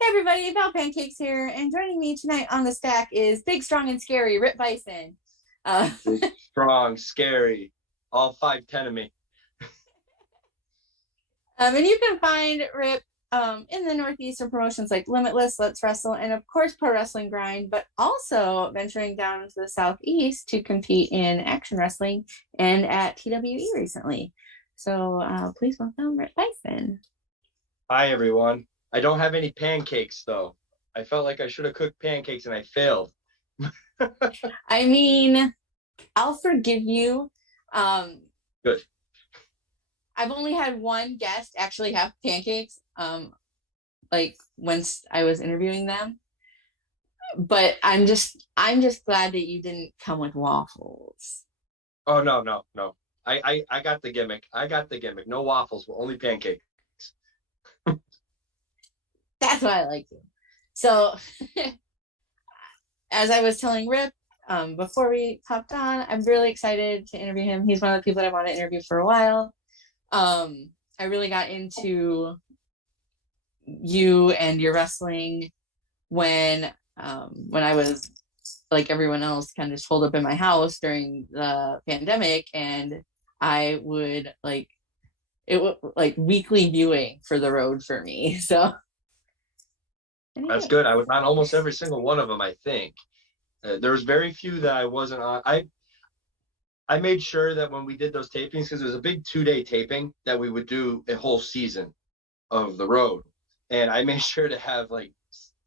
Hey everybody, Val Pancakes here, and joining me tonight on the stack is big, strong, and scary Rip Byson. Uh, Big, strong, scary, all 5'10" of me. and you can find Rip in the Northeast for promotions like Limitless, Let's Wrestle, and of course Pro Wrestling Grind, but also venturing down into the Southeast to compete in Action Wrestling and at TWE recently. So please welcome Rip Byson. Hi, everyone. I don't have any pancakes, though. I felt like I should have cooked pancakes and I failed. I mean, I'll forgive you. Good. I've only had one guest actually have pancakes, like once I was interviewing them. But I'm just glad that you didn't come with waffles. Oh, no, no, no. I got the gimmick. I got the gimmick. No waffles, only pancakes. That's why I like you. So as I was telling Rip before we hopped on, I'm really excited to interview him. He's one of the people that I want to interview for a while. I really got into you and your wrestling when I was like everyone else, kind of just holed up in my house during the pandemic, and I would it was like weekly viewing for the road for me. So That's good. I was on almost every single one of them, I think. There was very few that I wasn't on. I made sure that when we did those tapings, because it was a big 2-day taping, that we would do a whole season of the road. And I made sure to have like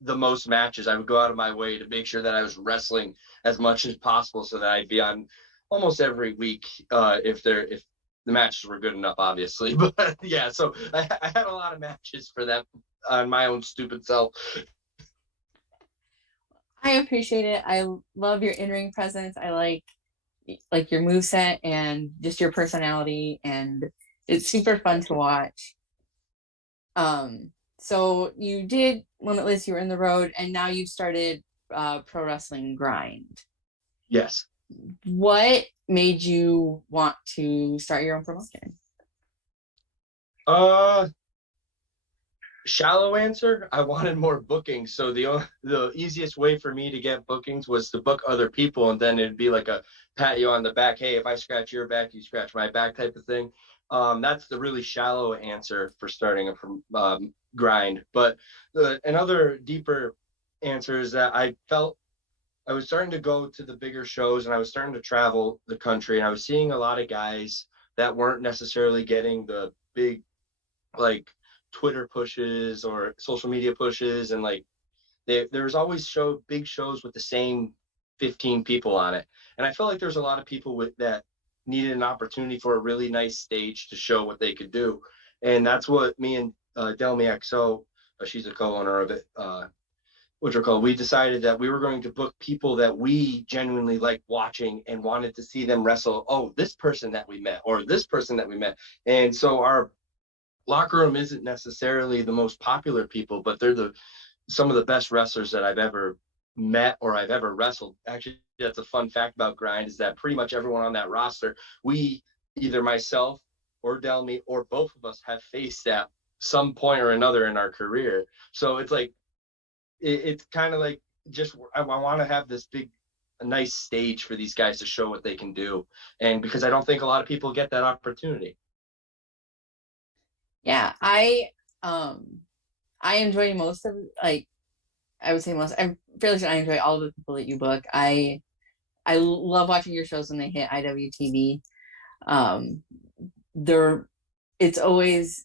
the most matches. I would go out of my way to make sure that I was wrestling as much as possible so that I'd be on almost every week if the matches were good enough, obviously. But yeah, so I had a lot of matches for that on my own stupid self. I appreciate it. I love your in-ring presence. I like your moveset and just your personality, and it's super fun to watch. So you did Limitless, you were in the road, and now you've started Pro Wrestling Grind. Yes. What made you want to start your own promotion? Shallow answer, I wanted more bookings. So the easiest way for me to get bookings was to book other people, and then it'd be like a pat you on the back. Hey, if I scratch your back, you scratch my back type of thing. That's the really shallow answer for starting a grind. But another deeper answer is that I felt I was starting to go to the bigger shows and I was starting to travel the country, and I was seeing a lot of guys that weren't necessarily getting the big like Twitter pushes or social media pushes, and like there's always big shows with the same 15 people on it, and I felt like there's a lot of people with that needed an opportunity for a really nice stage to show what they could do, and that's what me and Delmi XO, she's a co-owner of it, which are called. We decided that we were going to book people that we genuinely liked watching and wanted to see them wrestle. Oh, this person that we met, or this person that we met, and so our locker room isn't necessarily the most popular people, but they're some of the best wrestlers that I've ever met or I've ever wrestled. Actually, that's a fun fact about Grind, is that pretty much everyone on that roster, we, either myself or Delmy or both of us, have faced at some point or another in our career. So it's like, it's kind of like, just I want to have this a nice stage for these guys to show what they can do. And because I don't think a lot of people get that opportunity. Yeah, I enjoy most of, like, I would say most. I'm fairly sure I enjoy all of the people that you book. I love watching your shows when they hit IWTV. They're it's always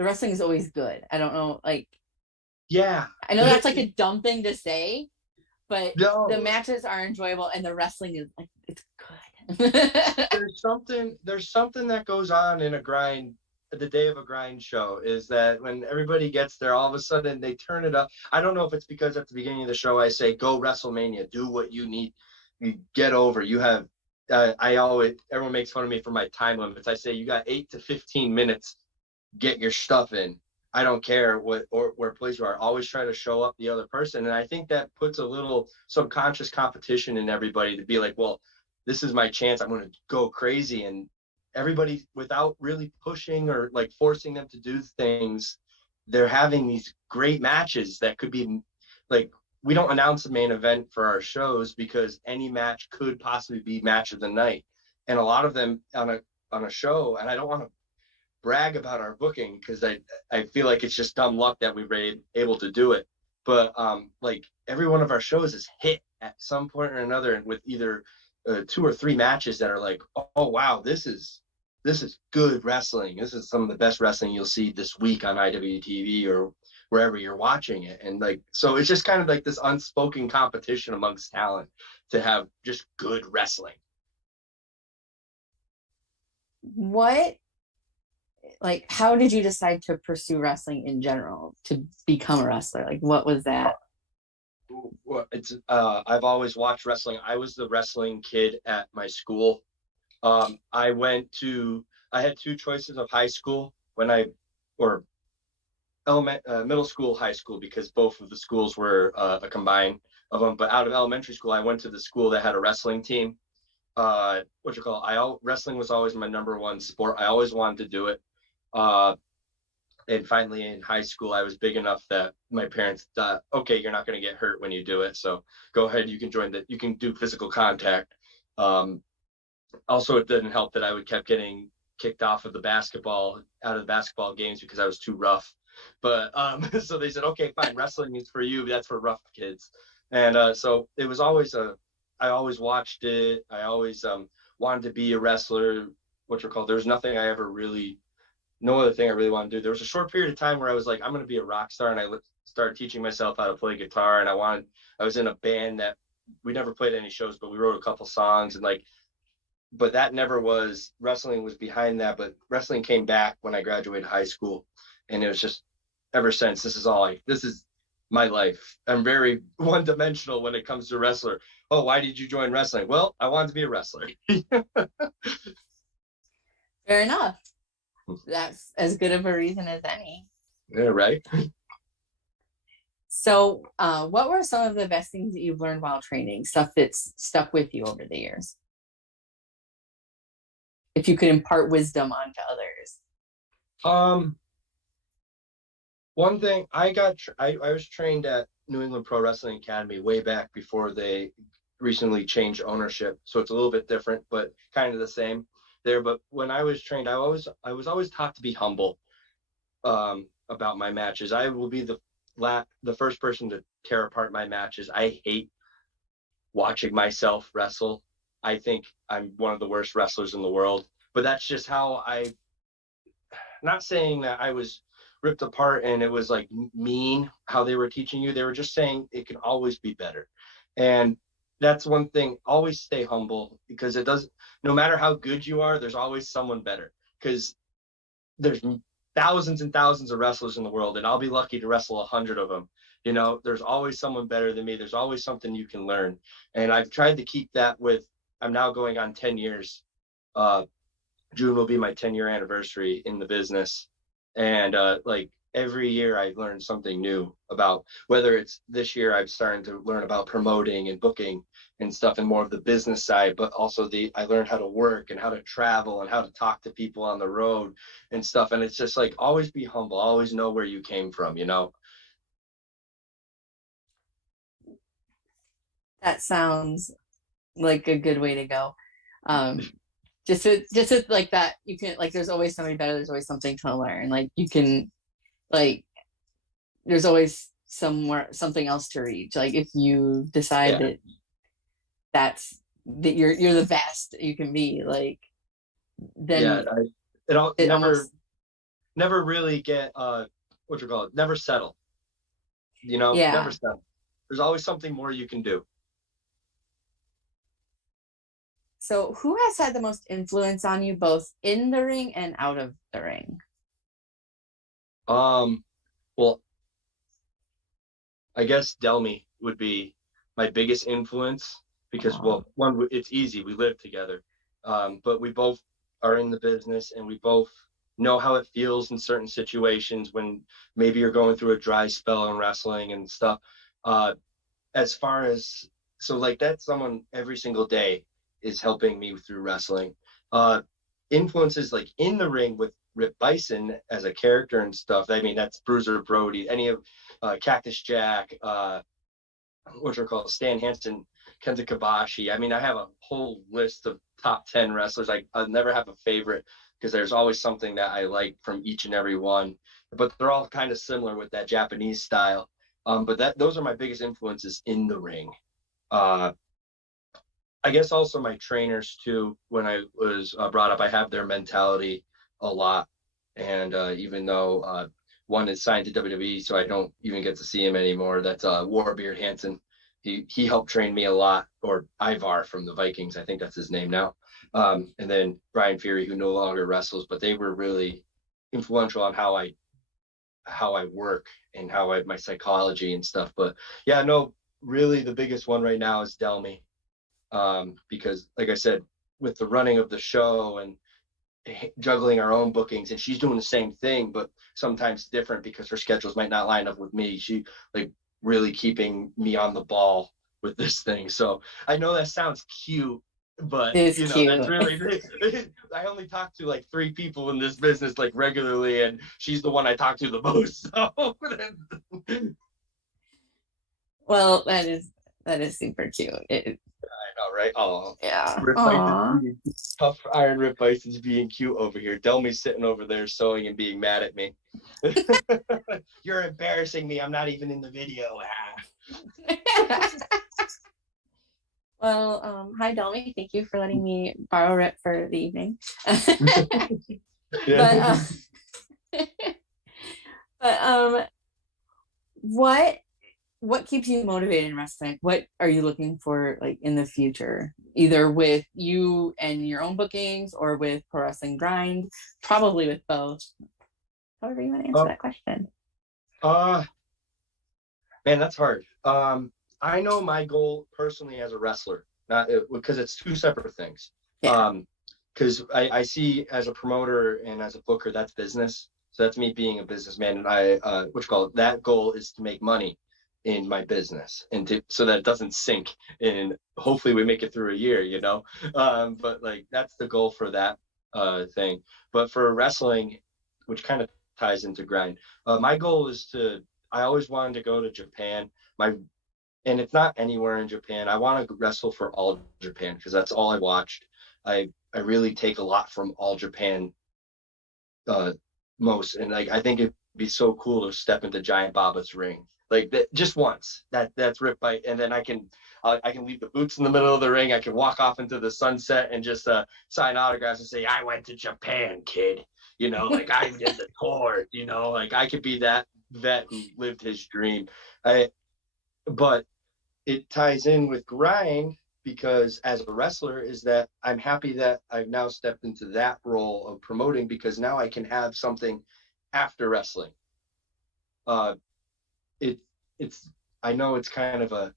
the wrestling is always good. I don't know, like, Yeah, I know that's like a dumb thing to say, but no, the matches are enjoyable and the wrestling is like, it's good. there's something that goes on in a grind, the day of a grind show, is that when everybody gets there, all of a sudden they turn it up. I don't know if it's because at the beginning of the show I say, go WrestleMania, do what you need, you get over. You have everyone makes fun of me for my time limits. I say you got 8 to 15 minutes, get your stuff in. I don't care where place you are. Always try to show up the other person. And I think that puts a little subconscious competition in everybody to be like, well, this is my chance. I'm going to go crazy. And everybody, without really pushing or like forcing them to do things, they're having these great matches that could be like, we don't announce the main event for our shows because any match could possibly be match of the night. And a lot of them on a show, and I don't want to brag about our booking because I feel like it's just dumb luck that we were able to do it. But like every one of our shows is hit at some point or another, and with either 2 or 3 matches that are like, oh wow, this is good wrestling. This is some of the best wrestling you'll see this week on IWTV or wherever you're watching it. And like, so it's just kind of like this unspoken competition amongst talent to have just good wrestling. What, like, how did you decide to pursue wrestling in general, to become a wrestler? Like, what was that? Well, it's I've always watched wrestling. I was the wrestling kid at my school. I had 2 choices of high school when or middle school, high school, because both of the schools were a combine of them. But out of elementary school, I went to the school that had a wrestling team. Wrestling was always my number one sport. I always wanted to do it. And finally in high school, I was big enough that my parents thought, okay, you're not going to get hurt when you do it. So go ahead, you can do physical contact. Also, it didn't help that I kept getting kicked out of the basketball games because I was too rough. But so they said, okay, fine, wrestling is for you. That's for rough kids. And so it was always I always watched it. I always wanted to be a wrestler. There's nothing no other thing I really wanted to do. There was a short period of time where I was like, I'm going to be a rock star, and I started teaching myself how to play guitar. And I was in a band that we never played any shows, but we wrote a couple songs, and like, but that never was, wrestling was behind that. But wrestling came back when I graduated high school, and it was just ever since. This is my life. I'm very one-dimensional when it comes to wrestler. Oh, why did you join wrestling? Well, I wanted to be a wrestler. Fair enough. That's as good of a reason as any. Yeah, right. So, what were some of the best things that you've learned while training? Stuff that's stuck with you over the years? If you could impart wisdom onto others. One thing, I was trained at New England Pro Wrestling Academy way back before they recently changed ownership, so it's a little bit different, but kind of the same there. But when I was trained, I was always taught to be humble about my matches. I will be the first person to tear apart my matches. I hate watching myself wrestle. I think I'm one of the worst wrestlers in the world, but that's just how not saying that I was ripped apart and it was like mean how they were teaching you. They were just saying it can always be better. And that's one thing, always stay humble, because no matter how good you are, there's always someone better, because there's thousands and thousands of wrestlers in the world, and I'll be lucky to wrestle 100 of them. There's always someone better than me. There's always something you can learn. And I've tried to keep that I'm now going on 10 years. June will be my 10-year anniversary in the business. And like every year I learned something new about, whether it's this year I'm starting to learn about promoting and booking and stuff, and more of the business side, but also I learned how to work and how to travel and how to talk to people on the road and stuff. And it's just like, always be humble, always know where you came from. That sounds like a good way to go. Just to like that, you can, like, there's always somebody better, there's always something to learn, like you can, like, there's always something else to reach, like if you decide that you're the best you can be, like, then never really get never settle, never settle. There's always something more you can do. So who has had the most influence on you, both in the ring and out of the ring? Well, I guess Delmy would be my biggest influence, because one, it's easy, we live together, but we both are in the business, and we both know how it feels in certain situations when maybe you're going through a dry spell in wrestling and stuff. As far as, so like, that's someone every single day is helping me through wrestling. Influences like in the ring with Rip Byson as a character and stuff. I mean, that's Bruiser Brody, any of Cactus Jack, what are called Stan Hansen, Kenta Kobashi. I mean, I have a whole list of top 10 wrestlers. I'll never have a favorite because there's always something that I like from each and every one. But they're all kind of similar with that Japanese style. But those are my biggest influences in the ring. I guess also my trainers too. When I was brought up, I have their mentality a lot. And even though one is signed to WWE, so I don't even get to see him anymore. That's Warbeard Hansen. He helped train me a lot, or Ivar from the Vikings. I think that's his name now. And then Brian Fury, who no longer wrestles, but they were really influential on how I work and my psychology and stuff. But yeah, no, really the biggest one right now is Delmy. Because like I said, with the running of the show and juggling our own bookings, and she's doing the same thing, but sometimes different because her schedules might not line up with me. She like really keeping me on the ball with this thing. So I know that sounds cute, but It's you know, cute. that's really, I only talk to like 3 people in this business like regularly, and she's the one I talk to the most. So Well, that is super cute. I know, right? Oh, Yeah. Rip Bison, tough Iron Rip Bison's being cute over here. Delmy's sitting over there sewing and being mad at me. You're embarrassing me. I'm not even in the video. Well, hi Delmy. Thank you for letting me borrow Rip for the evening. Yeah. But what keeps you motivated in wrestling? What are you looking for like in the future, either with you and your own bookings or with Pro Wrestling Grind? Probably with both. However you want to answer that question. Man, that's hard. I know my goal personally as a wrestler, not because it's 2 separate things. Yeah. Because I see as a promoter and as a booker, that's business. So that's me being a businessman, and that goal is to make money in my business and so that it doesn't sink, and hopefully we make it through a year, you know. But like that's the goal for that thing. But for wrestling, which kind of ties into Grind, my goal is I always wanted to go to Japan. And it's not anywhere in Japan. I want to wrestle for All Japan because that's all I watched. I really take a lot from All Japan most, and like I think it'd be so cool to step into Giant Baba's ring like that just once. That's Rip by, and then I can leave the boots in the middle of the ring. I can walk off into the sunset and just sign autographs and say I went to Japan, kid. You know, like I did the tour. You know, like I could be that vet who lived his dream. But it ties in with Grind because as a wrestler is that I'm happy that I've now stepped into that role of promoting because now I can have something after wrestling. It's I know it's kind of a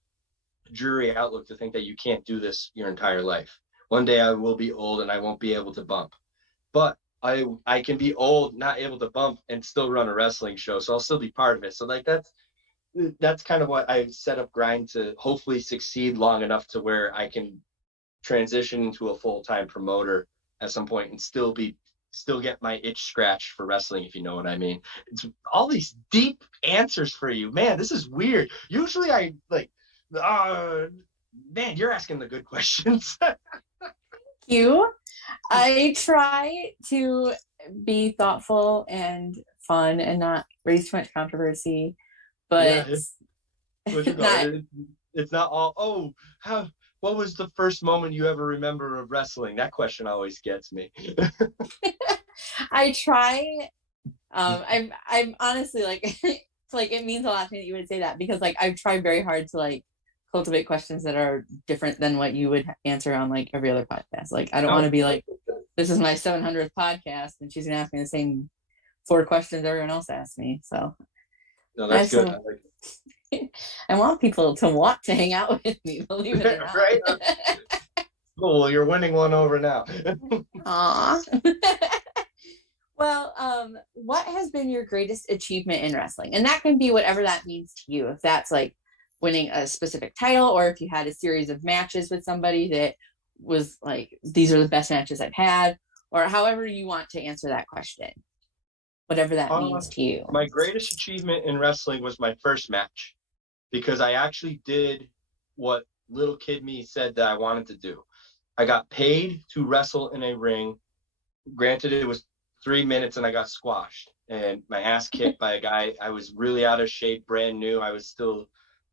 dreary outlook to think that you can't do this your entire life. One day I will be old and I won't be able to bump, but I can be old, not able to bump, and still run a wrestling show. So I'll still be part of it. So like that's kind of what I set up Grind to hopefully succeed long enough to where I can transition into a full-time promoter at some point and still get my itch scratched for wrestling, if you know what I mean. It's all these deep answers for you, man. This is weird. Usually I like, man, you're asking the good questions. Thank you. I try to be thoughtful and fun and not raise too much controversy, but it's not all, what was the first moment you ever remember of wrestling? That question always gets me. I try. I'm honestly like, it's like it means a lot to me that you would say that because like I've tried very hard to like cultivate questions that are different than what you would answer on like every other podcast. Like I don't want to be like, this is my 700th podcast and she's gonna ask me the same 4 questions everyone else asked me. So no, that's good. I like it. I want people to want to hang out with me, believe it or not. Right? Cool, you're winning one over now. Aw. Well, what has been your greatest achievement in wrestling? And that can be whatever that means to you. If that's like winning a specific title, or if you had a series of matches with somebody that was like, these are the best matches I've had, or however you want to answer that question, whatever that means to you. My greatest achievement in wrestling was my first match, because I actually did what little kid me said that I wanted to do. I got paid to wrestle in a ring. Granted, it was 3 minutes and I got squashed and my ass kicked by a guy. I was really out of shape, brand new. I was still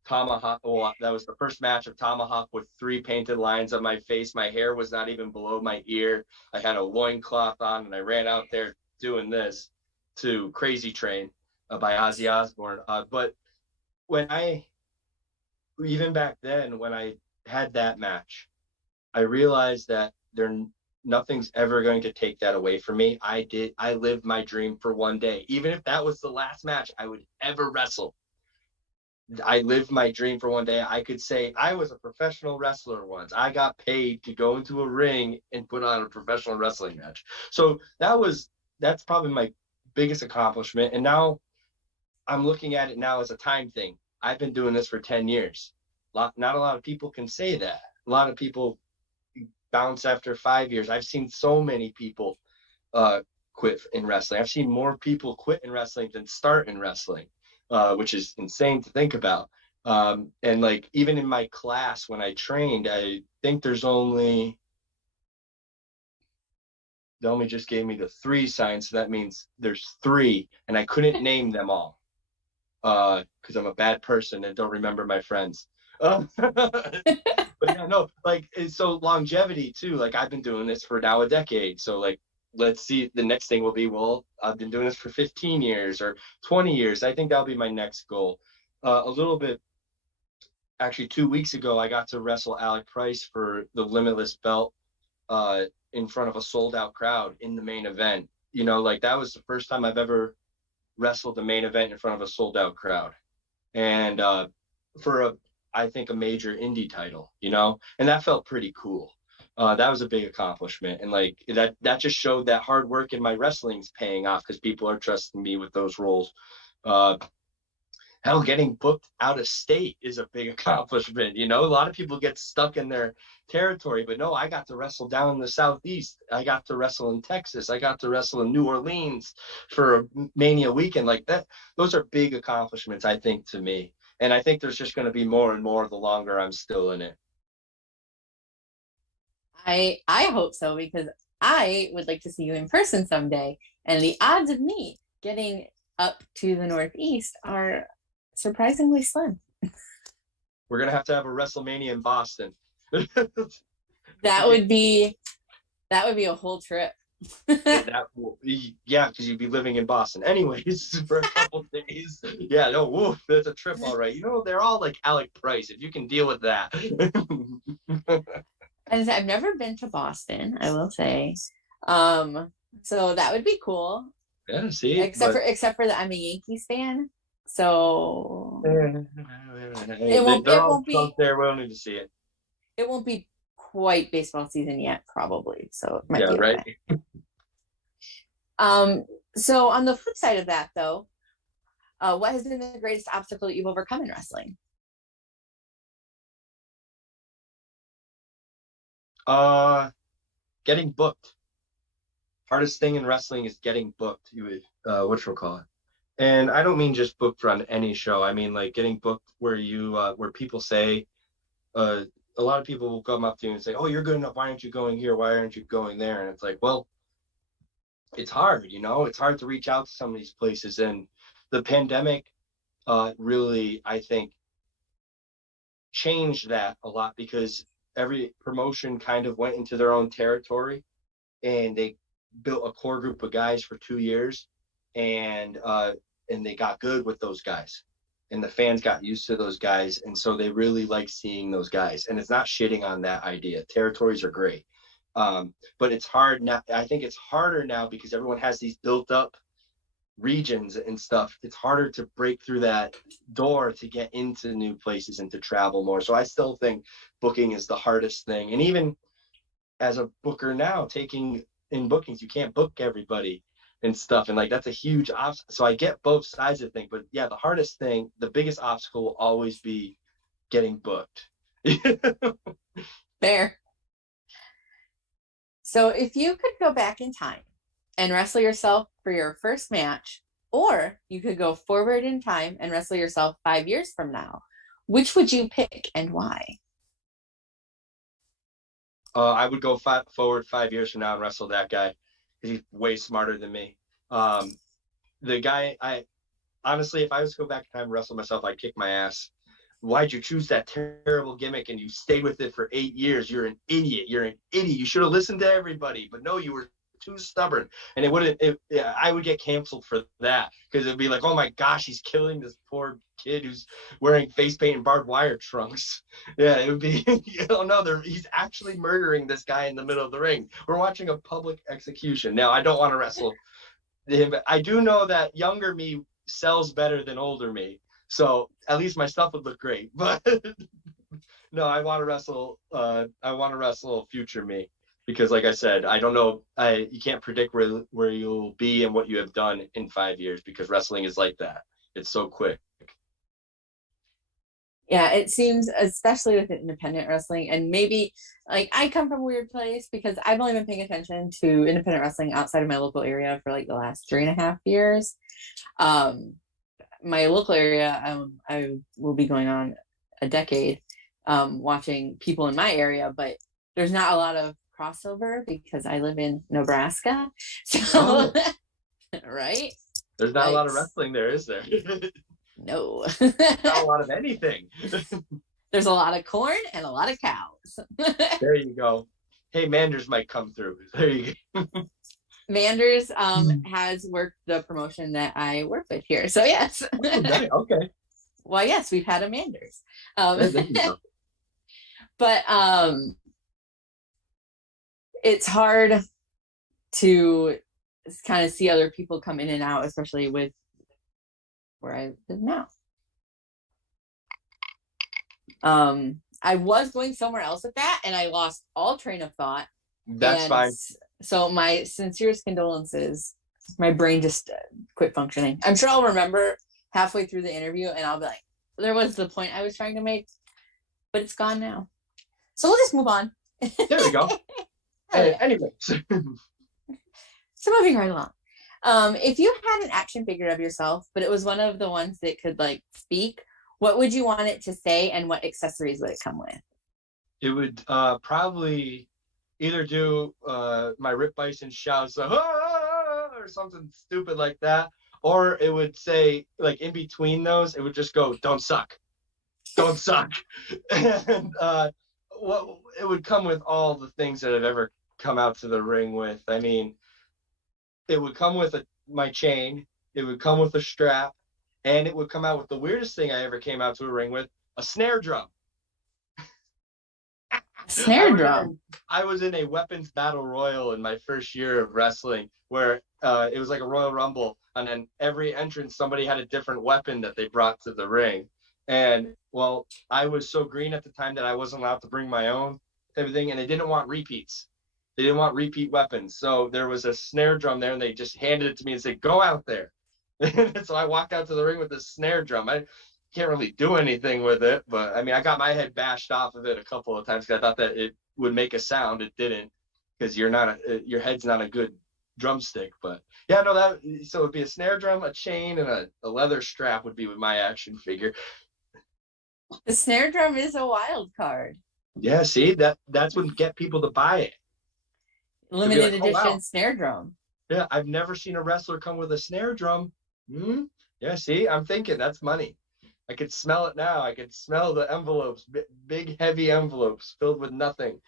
tomahawk. Well, that was the first match of tomahawk with 3 painted lines on my face. My hair was not even below my ear. I had a loincloth on and I ran out there doing this to Crazy Train by Ozzy Osbourne. But when even back then, when I had that match, I realized that nothing's ever going to take that away from me. I lived my dream for one day. Even if that was the last match I would ever wrestle, I lived my dream for one day. I could say I was a professional wrestler once. I got paid to go into a ring and put on a professional wrestling match. So that's probably my biggest accomplishment. And now I'm looking at it now as a time thing. I've been doing this for 10 years. Not a lot of people can say that. A lot of people bounce after 5 years. I've seen so many people quit in wrestling. I've seen more people quit in wrestling than start in wrestling, which is insane to think about. And like even in my class when I trained, I think they only just gave me the 3 signs. So that means there's 3, and I couldn't name them all because I'm a bad person and don't remember my friends. But yeah, no, like, so longevity too. Like I've been doing this for now a decade. So like, let's see, the next thing will be, well, I've been doing this for 15 years or 20 years. I think that'll be my next goal. A little bit, actually 2 weeks ago, I got to wrestle Alec Price for the Limitless belt in front of a sold out crowd in the main event. You know, like that was the first time I've ever wrestled the main event in front of a sold out crowd. And for I think a major indie title, you know, and that felt pretty cool. That was a big accomplishment. And like that just showed that hard work in my wrestling's paying off because people are trusting me with those roles. Hell, getting booked out of state is a big accomplishment. You know, a lot of people get stuck in their territory, but no, I got to wrestle down in the Southeast. I got to wrestle in Texas. I got to wrestle in New Orleans for a Mania weekend like that. Those are big accomplishments, I think, to me. And I think there's just going to be more and more the longer I'm still in it. I hope so, because I would like to see you in person someday. And the odds of me getting up to the Northeast are surprisingly slim. We're going to have a WrestleMania in Boston. That would be a whole trip. Yeah, because you'd be living in Boston anyways for a couple days. Yeah, no, woof, that's a trip, all right. You know, they're all like Alec Price, if you can deal with that. And I've never been to Boston, I will say. So that would be cool. Yeah, see, except for that I'm a Yankees fan. So it won't be there. We don't need to see it. It won't be quite baseball season yet, probably. So it might be right. So on the flip side of that, though, what has been the greatest obstacle that you've overcome in wrestling? Getting booked. Hardest thing in wrestling is getting booked. Whatchamacallit. And I don't mean just booked on any show. I mean like getting booked where where people say, a lot of people will come up to you and say, "Oh, you're good enough. Why aren't you going here? Why aren't you going there?" And it's like, well, it's hard, you know. It's hard to reach out to some of these places, and the pandemic really, I think, changed that a lot because every promotion kind of went into their own territory, and they built a core group of guys for 2 years, and they got good with those guys. And the fans got used to those guys, and so they really like seeing those guys. And it's not shitting on that idea. Territories are great, but it's hard now. I think it's harder now because everyone has these built up regions and stuff. It's harder to break through that door to get into new places and to travel more. So I still think booking is the hardest thing. And even as a booker now, taking in bookings, you can't book everybody and stuff, and like that's a huge obstacle. So I get both sides of the thing, but yeah, the hardest thing, the biggest obstacle will always be getting booked. Fair. So if you could go back in time and wrestle yourself for your first match, or you could go forward in time and wrestle yourself 5 years from now, which would you pick and why? I would go forward 5 years from now and wrestle that guy because he's way smarter than me. The guy, I honestly, if I was to go back in time and wrestle myself, I'd kick my ass. Why'd you choose that terrible gimmick and you stayed with it for 8 years? You're an idiot. You're an idiot. You should have listened to everybody, but no, you were too stubborn. And it wouldn't, yeah, I would get canceled for that because it'd be like, oh my gosh, he's killing this poor kid who's wearing face paint and barbed wire trunks. Yeah, it would be, you don't know, he's actually murdering this guy in the middle of the ring. We're watching a public execution. Now, I don't want to wrestle him, but I do know that younger me sells better than older me. So at least my stuff would look great. But no, I want to wrestle. I want to wrestle future me because, like I said, I don't know. You can't predict where you'll be and what you have done in 5 years because wrestling is like that. It's so quick. Yeah, it seems, especially with independent wrestling, and maybe like I come from a weird place because I've only been paying attention to independent wrestling outside of my local area for like the last 3.5 years. My local area, I will be going on a decade watching people in my area, but there's not a lot of crossover because I live in Nebraska. So, right? There's not a lot of wrestling there, is there? No. Not a lot of anything. There's a lot of corn and a lot of cows. There you go. Hey, Manders might come through. There you go. Manders has worked the promotion that I work with here. So yes. Okay. Well, yes, we've had a Manders. But it's hard to kind of see other people come in and out, especially with where I live now. I was going somewhere else with that and I lost all train of thought. That's fine. So my sincerest condolences. My brain just quit functioning. I'm sure I'll remember halfway through the interview and I'll be like, there was the point I was trying to make, but it's gone now. So we'll just move on. There we go. Anyway. So moving right along. If you had an action figure of yourself, but it was one of the ones that could like speak, what would you want it to say and what accessories would it come with? It would probably either do my Rip Byson shouts or something stupid like that, or it would say like in between those, it would just go, "Don't suck, don't suck," and what it would come with all the things that I've ever come out to the ring with. I mean, it would come with my chain, it would come with a strap, and it would come out with the weirdest thing I ever came out to a ring with, a snare drum. Snare drum. I was in a weapons battle royal in my first year of wrestling where it was like a Royal Rumble, and then every entrance somebody had a different weapon that they brought to the ring. And well, I was so green at the time that I wasn't allowed to bring my own type of thing, and they didn't want repeats. They didn't want repeat weapons. So there was a snare drum there, and they just handed it to me and said, "Go out there." And so I walked out to the ring with this snare drum. I can't really do anything with it, but I mean, I got my head bashed off of it a couple of times because I thought that it would make a sound. It didn't, because your head's not a good drumstick. But yeah, no, so it'd be a snare drum, a chain, and a leather strap would be with my action figure. The snare drum is a wild card. Yeah, see, that's what get people to buy it. Limited edition wow. Snare drum. Yeah, I've never seen a wrestler come with a snare drum. Yeah, see, I'm thinking that's money. I could smell it now. I could smell the envelopes, big, heavy envelopes filled with nothing.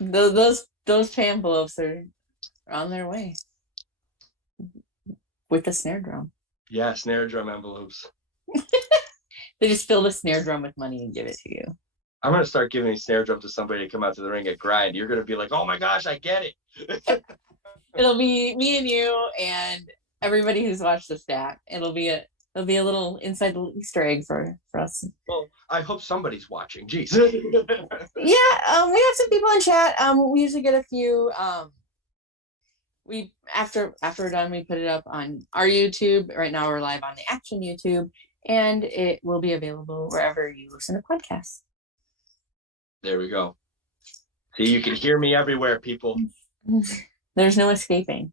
those pay envelopes are on their way with the snare drum. Yeah, snare drum envelopes. They just fill the snare drum with money and give it to you. I'm going to start giving a snare drum to somebody to come out to the ring at Grind. You're going to be like, oh my gosh, I get it. It'll be me and you and everybody who's watched the stack. It'll be a little inside the Easter egg for us. Well, I hope somebody's watching. Jeez. Yeah, we have some people in chat. We usually get a few. We after we're done, we put it up on our YouTube. Right now, we're live on the Action YouTube, and it will be available wherever you listen to podcasts. There we go. See, you can hear me everywhere, people. There's no escaping.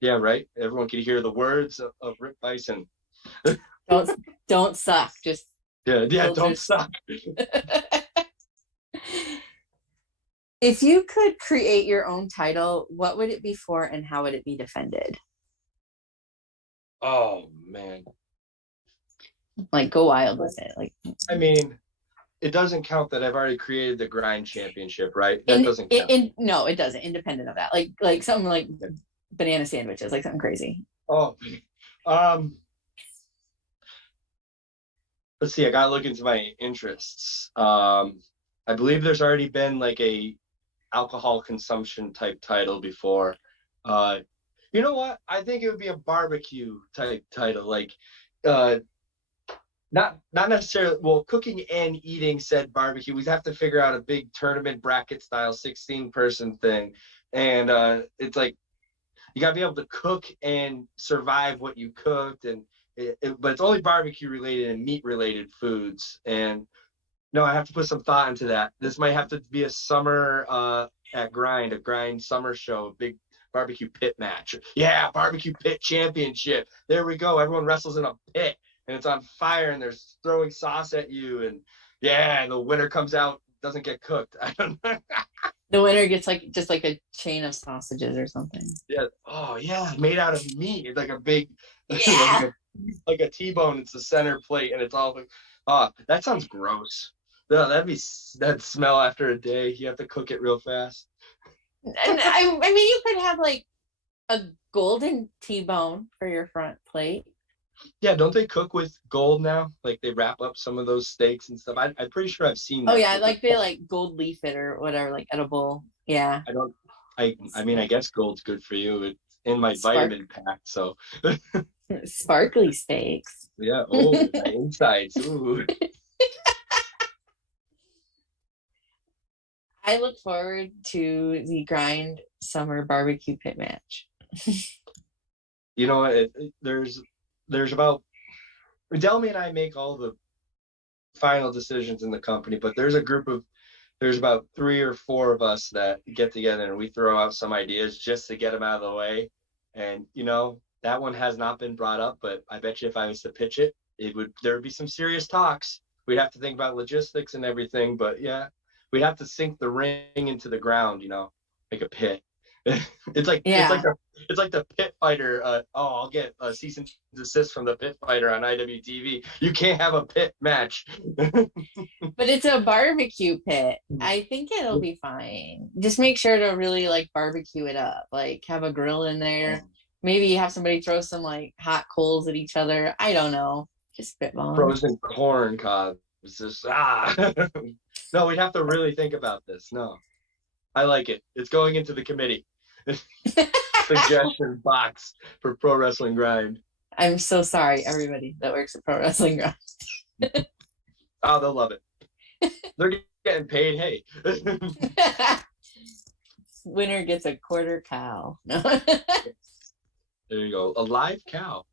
Yeah, right. Everyone can hear the words of Rip Byson. Don't suck. Just Yeah, don't filters. suck. If you could create your own title, what would it be for and how would it be defended? Oh man. Like go wild with it. Like I mean, it doesn't count that I've already created the grind championship, right? That doesn't count. No, it doesn't. Independent of that. Like something like banana sandwiches, like something crazy. Oh, let's see. I gotta look into my interests. I believe there's already been like a alcohol consumption type title before. You know what? I think it would be a barbecue type title, like not necessarily well cooking and eating said barbecue. We'd have to figure out a big tournament bracket style 16-person thing, and it's like you got to be able to cook and survive what you cooked, and but it's only barbecue related and meat related foods. And no, I have to put some thought into that. This might have to be a summer a grind summer show, a big barbecue pit match. Yeah, barbecue pit championship. There we go. Everyone wrestles in a pit and it's on fire and they're throwing sauce at you, and yeah, and the winner comes out, doesn't get cooked. I don't know. The winner gets like just like a chain of sausages or something. Yeah. Oh yeah, made out of meat. It's like a big Yeah. like a T-bone. It's the center plate and it's all like, oh, that sounds gross. No, that'd smell after a day. You have to cook it real fast. And I mean, you could have like a golden T-bone for your front plate. Yeah, don't they cook with gold now? Like they wrap up some of those steaks and stuff. I'm pretty sure I've seen that. Oh yeah, like they like gold leaf it or whatever, like edible. Yeah. I mean, I guess gold's good for you. It's in my vitamin pack, so. Sparkly steaks. Yeah. Oh, my insides. Ooh. I look forward to the grind summer barbecue pit match. You know what? There's about Delmy and I make all the final decisions in the company, but there's about 3 or 4 of us that get together and we throw out some ideas just to get them out of the way. And you know, that one has not been brought up, but I bet you if I was to pitch it, there would be some serious talks. We'd have to think about logistics and everything, but yeah, we'd have to sink the ring into the ground, you know, like a pit. It's like the pit fighter. I'll get a cease and desist from the pit fighter on IWTV. You can't have a pit match. But it's a barbecue pit. I think it'll be fine. Just make sure to really like barbecue it up. Like have a grill in there. Maybe have somebody throw some like hot coals at each other. I don't know. Just spitballing. Frozen corn cobs. It's just No, we'd have to really think about this. No, I like it. It's going into the committee. Suggestion box for Pro Wrestling Grind. I'm so sorry, everybody that works at Pro Wrestling Grind. Oh, they'll love it. They're getting paid. Hey. Winner gets a quarter cow. No. There you go. A live cow.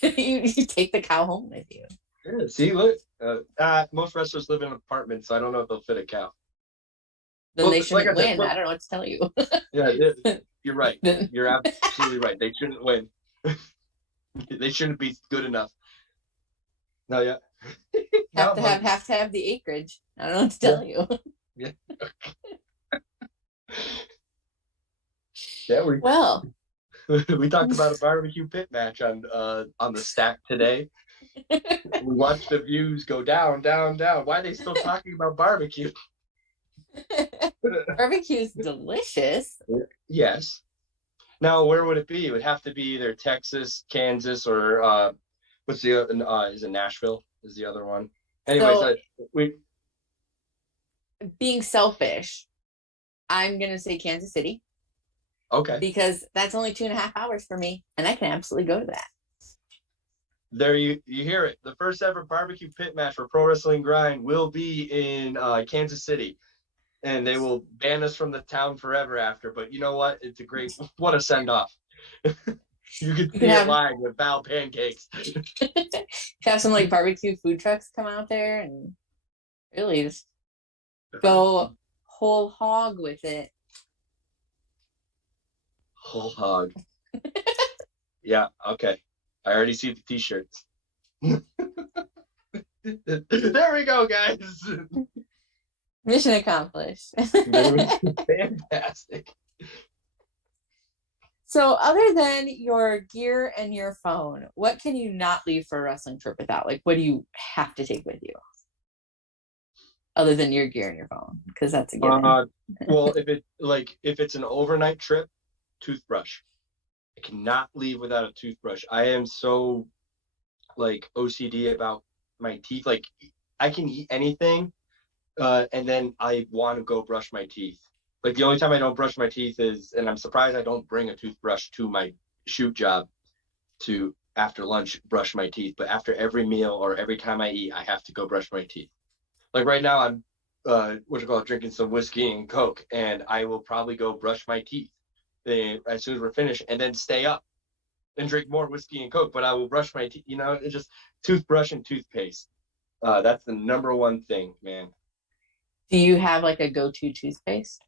you take the cow home with you. Yeah, see, look. Most wrestlers live in apartments, so I don't know if they'll fit a cow. Then they shouldn't win. I don't know what to tell you. Yeah, you're right. You're absolutely right. They shouldn't win. They shouldn't be good enough. No, yeah. have to have the acreage. I don't know what to tell you. Yeah. Yeah. Well, we talked about a barbecue pit match on the stack today. We watched the views go down, down, down. Why are they still talking about barbecue? Barbecue's delicious. Yes. Now, where would it be? It would have to be either Texas, Kansas, or what's the other? Is it Nashville? Is the other one? Anyways, So, being selfish, I'm gonna say Kansas City. Okay. Because that's only 2.5 hours for me, and I can absolutely go to that. There you hear it. The first ever barbecue pit match for Pro Wrestling Grind will be in Kansas City. And they will ban us from the town forever after. But you know what? It's a great, what a send off. You could see it live with Val Pancakes. Have some like barbecue food trucks come out there and really just Go whole hog with it. Whole hog. Yeah, okay. I already see the t-shirts. There we go, guys. Mission accomplished. Fantastic. So other than your gear and your phone, what can you not leave for a wrestling trip without? Like, what do you have to take with you? Other than your gear and your phone, because that's a given. Well, if it's an overnight trip, toothbrush. I cannot leave without a toothbrush. I am so like OCD about my teeth. Like I can eat anything, and then I want to go brush my teeth. Like the only time I don't brush my teeth is, and I'm surprised I don't bring a toothbrush to my shoot job to after lunch brush my teeth. But after every meal or every time I eat, I have to go brush my teeth. Like right now, I'm drinking some whiskey and Coke, and I will probably go brush my teeth as soon as we're finished, and then stay up and drink more whiskey and Coke. But I will brush my teeth. You know, it's just toothbrush and toothpaste. That's the number one thing, man. Do you have like a go-to toothpaste?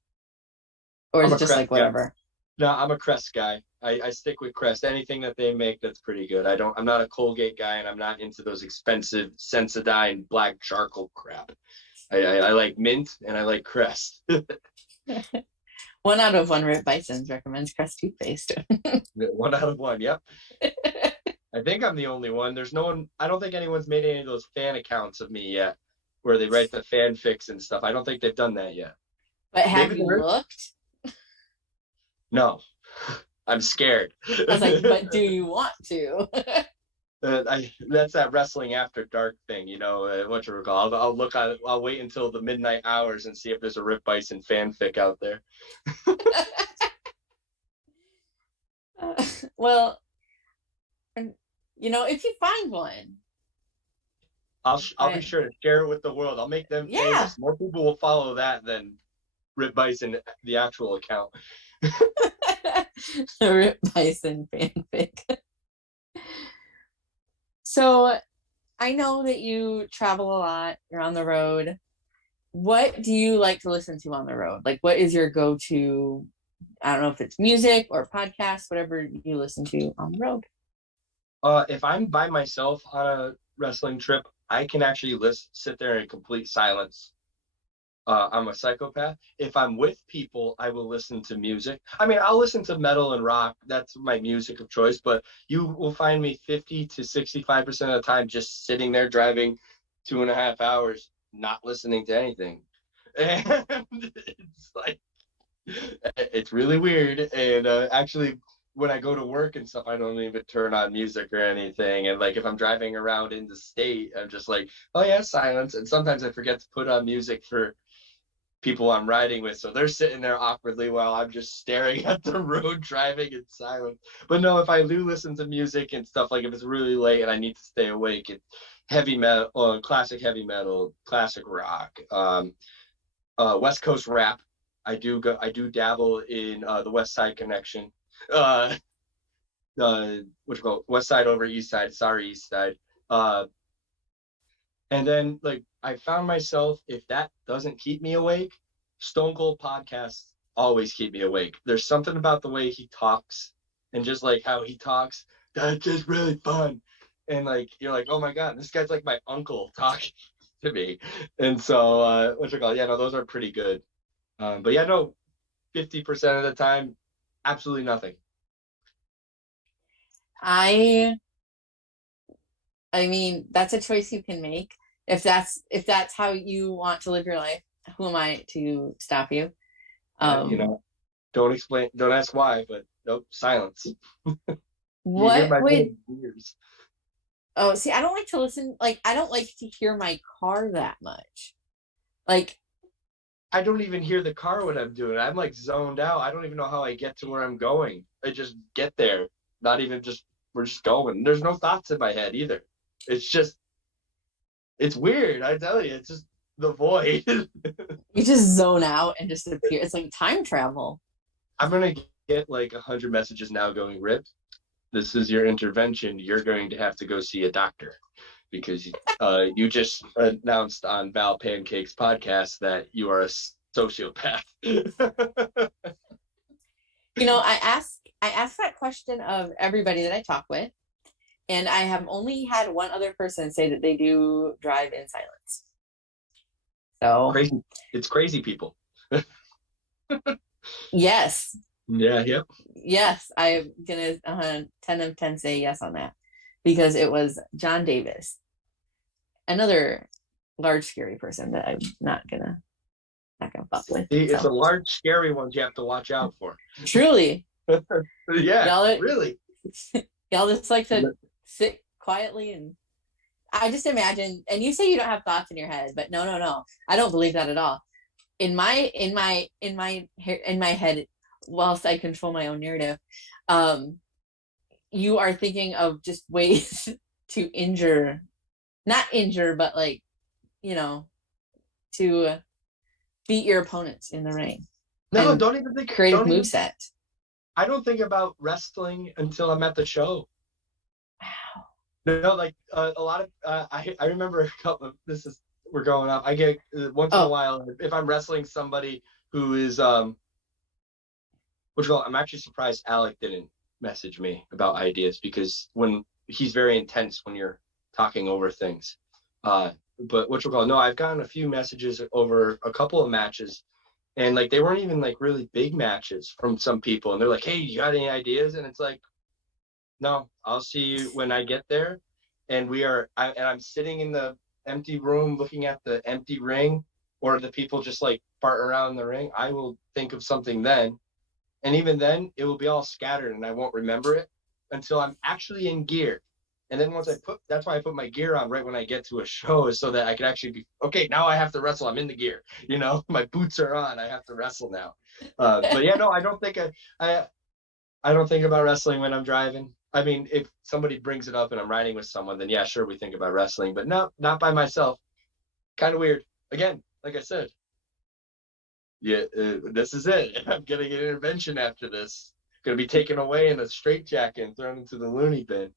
Or is it just like whatever? No, I'm a Crest guy. I stick with Crest. Anything that they make that's pretty good. I'm not a Colgate guy, and I'm not into those expensive Sensodyne black charcoal crap. I like mint and I like Crest. 1 out of 1 Rip Bisons recommends Crest toothpaste. 1 out of 1, yep. I think I'm the only one. There's no one, I don't think anyone's made any of those fan accounts of me yet, where they write the fanfics and stuff. I don't think they've done that yet. But have you looked? No, I'm scared. I was like, but do you want to? That's that wrestling after dark thing, you know. What you recall? I'll look at it. I'll wait until the midnight hours and see if there's a Rip Bison fanfic out there. Well, you know, if you find one, I'll be sure to share it with the world. I'll make them famous. More people will follow that than Rip Bison, the actual account. The Rip Bison fanfic. So I know that you travel a lot, you're on the road. What do you like to listen to on the road? Like, what is your go-to, I don't know if it's music or podcast, whatever you listen to on the road? If I'm by myself on a wrestling trip, I can actually sit there in complete silence. I'm a psychopath. If I'm with people, I will listen to music. I mean, I'll listen to metal and rock. That's my music of choice. But you will find me 50 to 65% of the time just sitting there driving 2.5 hours, not listening to anything. And it's like, it's really weird. And actually, when I go to work and stuff, I don't even turn on music or anything. And like if I'm driving around in the state, I'm just like, oh yeah, silence. And sometimes I forget to put on music for people I'm riding with, so they're sitting there awkwardly while I'm just staring at the road driving in silence. But no, if I do listen to music and stuff, like if it's really late and I need to stay awake, it's heavy metal, classic heavy metal, classic rock, West Coast rap. I do dabble in the West Side Connection, what you call West Side over East Side, sorry East Side. And then like I found myself, if that doesn't keep me awake, Stone Cold podcasts always keep me awake. There's something about the way he talks and just like how he talks that's just really fun. And like you're like, oh my God, this guy's like my uncle talking to me. And so yeah, no, those are pretty good. But yeah, no, 50% of the time, absolutely nothing. I mean, that's a choice you can make. If that's how you want to live your life, who am I to stop you? You know, don't ask why, but nope, silence. What would? Oh, see, I don't like to listen. Like, I don't like to hear my car that much. Like, I don't even hear the car when I'm doing it. I'm like zoned out. I don't even know how I get to where I'm going. I just get there. Not even just, we're just going. There's no thoughts in my head either. It's just, it's weird. I tell you, it's just the void. You just zone out and just appear. It's like time travel. I'm going to get like 100 messages now going, Rip, this is your intervention. You're going to have to go see a doctor. because you just announced on Val Pancakes podcast that you are a sociopath. I ask that question of everybody that I talk with, and I have only had one other person say that they do drive in silence. So crazy. It's crazy people. Yes. Yeah. Yep. Yes, I'm gonna 10 of 10 say yes on that, because it was John Davis, another large scary person that I'm not gonna fuck with. It's the large scary ones you have to watch out for. Truly. Yeah. Really. Y'all just like to sit quietly, and I just imagine. And you say you don't have thoughts in your head, but no, I don't believe that at all. In my head, whilst I control my own narrative, you are thinking of just ways to not injure, but like, to beat your opponents in the ring. No, don't even think creative moveset. I don't think about wrestling until I'm at the show. Wow. No, like a lot of I remember a couple of we're going off. I get once in a while if I'm wrestling somebody who is I'm actually surprised Alec didn't message me about ideas, because when he's very intense when you're talking over things. But no, I've gotten a few messages over a couple of matches, and like they weren't even like really big matches from some people, and they're like, "Hey, you got any ideas?" And it's like, no, I'll see you when I get there. And I'm sitting in the empty room looking at the empty ring, or the people just like farting around in the ring. I will think of something then. And even then, it will be all scattered and I won't remember it until I'm actually in gear. And then that's why I put my gear on right when I get to a show, is so that I can actually be, okay, now I have to wrestle. I'm in the gear, my boots are on. I have to wrestle now. But yeah, no, I don't think I don't think about wrestling when I'm driving. I mean, if somebody brings it up and I'm riding with someone, then yeah, sure, we think about wrestling, but no, not by myself. Kind of weird. Again, like I said, yeah, this is it. I'm gonna get intervention after this. Gonna be taken away in a straitjacket and thrown into the loony bin.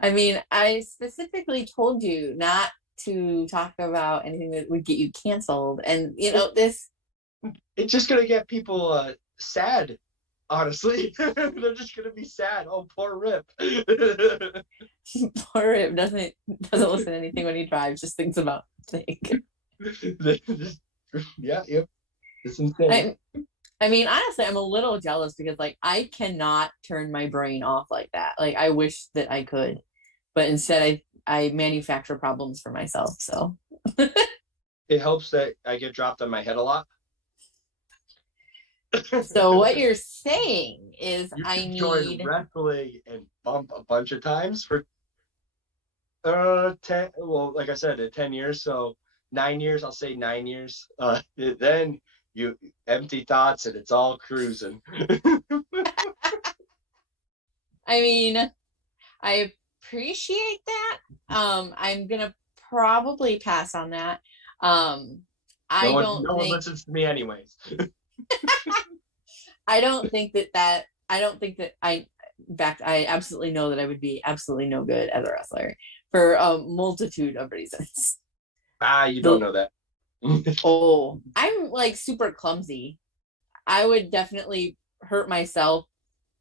I mean, I specifically told you not to talk about anything that would get you canceled, and this. It's just gonna get people sad. Honestly, they're just gonna be sad. Oh, poor Rip. Poor Rip doesn't listen to anything when he drives. Just thinks about things. Yeah, yep. It's insane. I mean, honestly, I'm a little jealous, because like I cannot turn my brain off like that. Like I wish that I could, but instead I manufacture problems for myself. So it helps that I get dropped on my head a lot. So what you're saying is I need wrestling and bump a bunch of times for 10, well, like I said, 10 years, so 9 years, I'll say 9 years. Then you empty thoughts and it's all cruising. I mean, I appreciate that. I'm gonna probably pass on that. No one listens to me anyways. I don't think that in fact, I absolutely know that I would be absolutely no good as a wrestler for a multitude of reasons. You don't know that. Oh, I'm like super clumsy. I would definitely hurt myself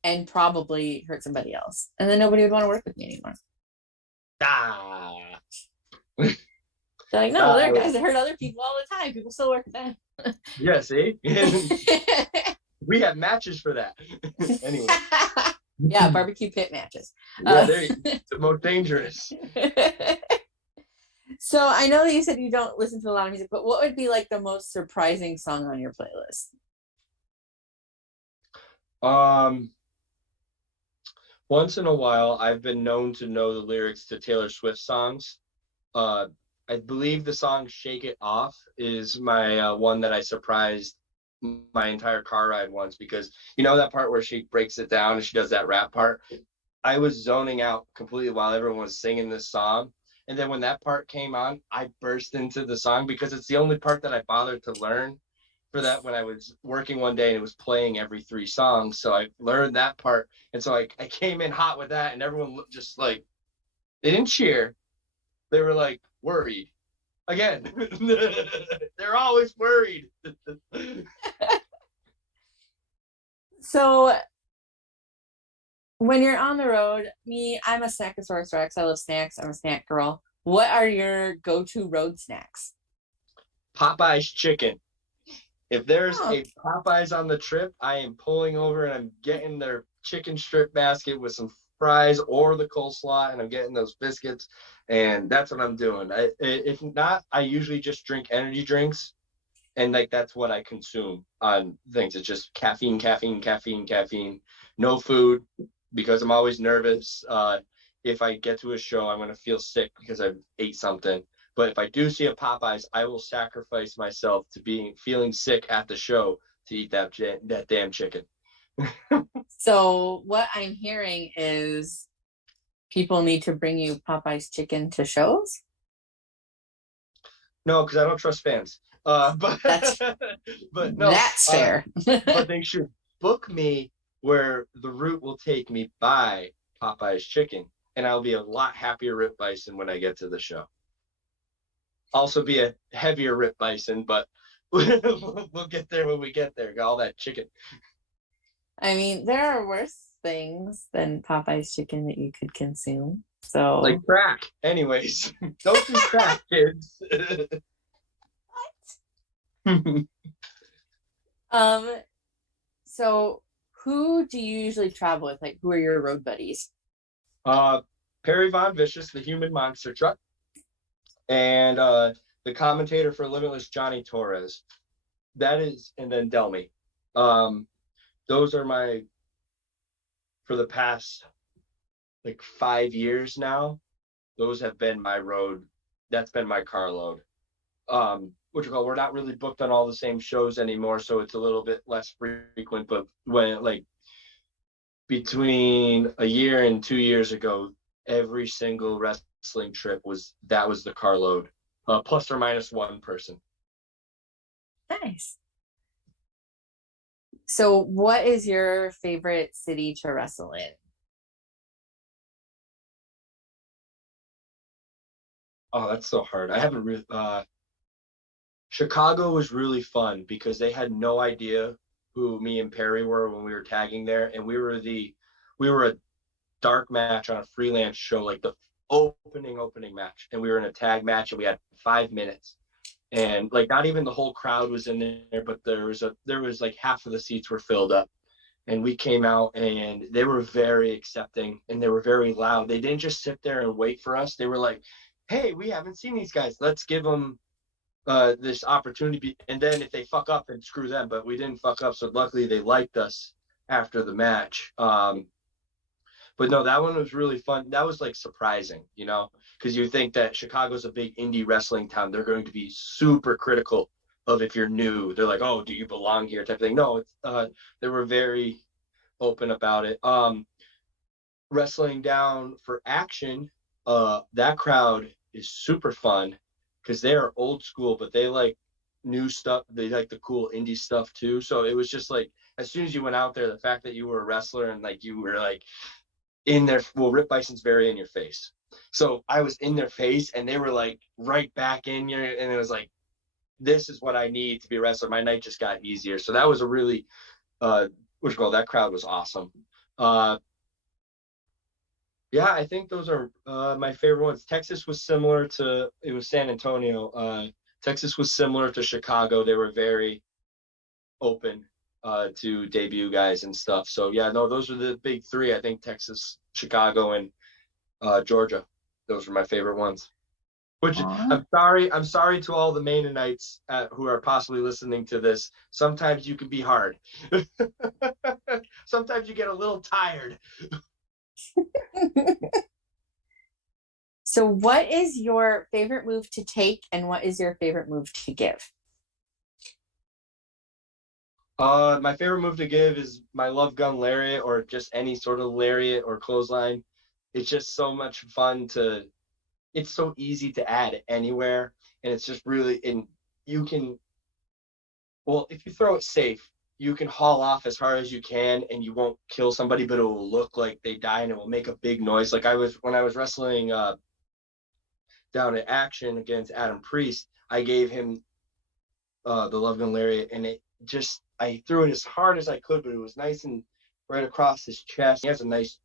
and probably hurt somebody else, and then nobody would want to work with me anymore. They're like, no, there are guys that hurt other people all the time. People still work with them. Yeah, see? We have matches for that. Anyway. Yeah, barbecue pit matches. Yeah, the most dangerous. So I know that you said you don't listen to a lot of music, but what would be like the most surprising song on your playlist? Once in a while, I've been known to know the lyrics to Taylor Swift songs. I believe the song Shake It Off is my one that I surprised my entire car ride once, because that part where she breaks it down and she does that rap part. I was zoning out completely while everyone was singing this song. And then when that part came on, I burst into the song, because it's the only part that I bothered to learn for that when I was working one day and it was playing every 3 songs. So I learned that part. And so I came in hot with that, and everyone just like, they didn't cheer, They were like worried. Again, they're always worried. So when you're on the road, I'm a Snackosaurus Rex. I love snacks. I'm a snack girl. What are your go-to road snacks? Popeye's chicken. If there's Oh, a Popeyes on the trip, I am pulling over and I'm getting their chicken strip basket with some fries or the coleslaw, and I'm getting those biscuits, and that's what I'm doing. If not, I usually just drink energy drinks, and like that's what I consume on things. It's just caffeine, caffeine, caffeine, caffeine. No food because I'm always nervous. If I get to a show, I'm gonna feel sick because I ate something. But if I do see a Popeyes, I will sacrifice myself to being feeling sick at the show to eat that damn chicken. so what I'm hearing is people need to bring you Popeye's chicken to shows. No, because I don't trust fans. But That's but no, that's fair. but they should book me where the route will take me by Popeye's chicken, and I'll be a lot happier Rip Bison when I get to the show. Also be a heavier Rip Bison, but we'll get there when we get there. Got all that chicken. I mean, there are worse things than Popeye's chicken that you could consume. So Like crack. Anyways, don't do crack, kids. um so who do you usually travel with? Like who are your road buddies? Perry Von Vicious, the human monster truck, and the commentator for Limitless, Johnny Torres. That is, and then Delmy. Those are my, for the past like 5 years now, those have been my road. That's been my carload. We're not really booked on all the same shows anymore, so it's a little bit less frequent. But when like between a year and 2 years ago, every single wrestling trip was the carload, plus or minus one person. Nice. So what is your favorite city to wrestle in? Oh, that's so hard. I haven't really. Chicago was really fun because they had no idea who me and Perry were when we were tagging there, and we were a dark match on a freelance show, like the opening match, and we were in a tag match, and we had 5 minutes, and like not even the whole crowd was in there, but there was like half of the seats were filled up, and we came out, and they were very accepting, and they were very loud. They didn't just sit there and wait for us. They were like, "Hey, we haven't seen these guys. Let's give them this opportunity, and then if they fuck up, then screw them." But we didn't fuck up, so luckily they liked us after the match. But no, that one was really fun. That was like surprising, because you think that Chicago's a big indie wrestling town. They're going to be super critical of if you're new. They're like, "Oh, do you belong here?" type of thing. No, they were very open about it. Wrestling down for Action, that crowd is super fun because they are old school, but they like new stuff. They like the cool indie stuff too. So it was just like, as soon as you went out there, the fact that you were a wrestler and like you were like in their, well, Rip Bison's very in your face. So I was in their face and they were like right back in you. And it was like, this is what I need to be a wrestler. My night just got easier. So that was a really, that crowd was awesome. Yeah, I think those are my favorite ones. Texas was similar to, it was San Antonio. Texas was similar to Chicago. They were very open to debut guys and stuff. So yeah, no, those are the big three. I think Texas, Chicago, and Georgia. Those are my favorite ones. Which I'm sorry to all the Mennonites who are possibly listening to this. Sometimes you can be hard. Sometimes you get a little tired. So what is your favorite move to take and what is your favorite move to give? My favorite move to give is my love gun lariat, or just any sort of lariat or clothesline. It's just so much fun it's so easy to add anywhere, and it's just really, and you can, well, if you throw it safe, you can haul off as hard as you can and you won't kill somebody, but it will look like they die and it will make a big noise. Like when I was wrestling down at Action against Adam Priest, I gave him the Love Gun Lariat, and I threw it as hard as I could, but it was nice and right across his chest. He has a nice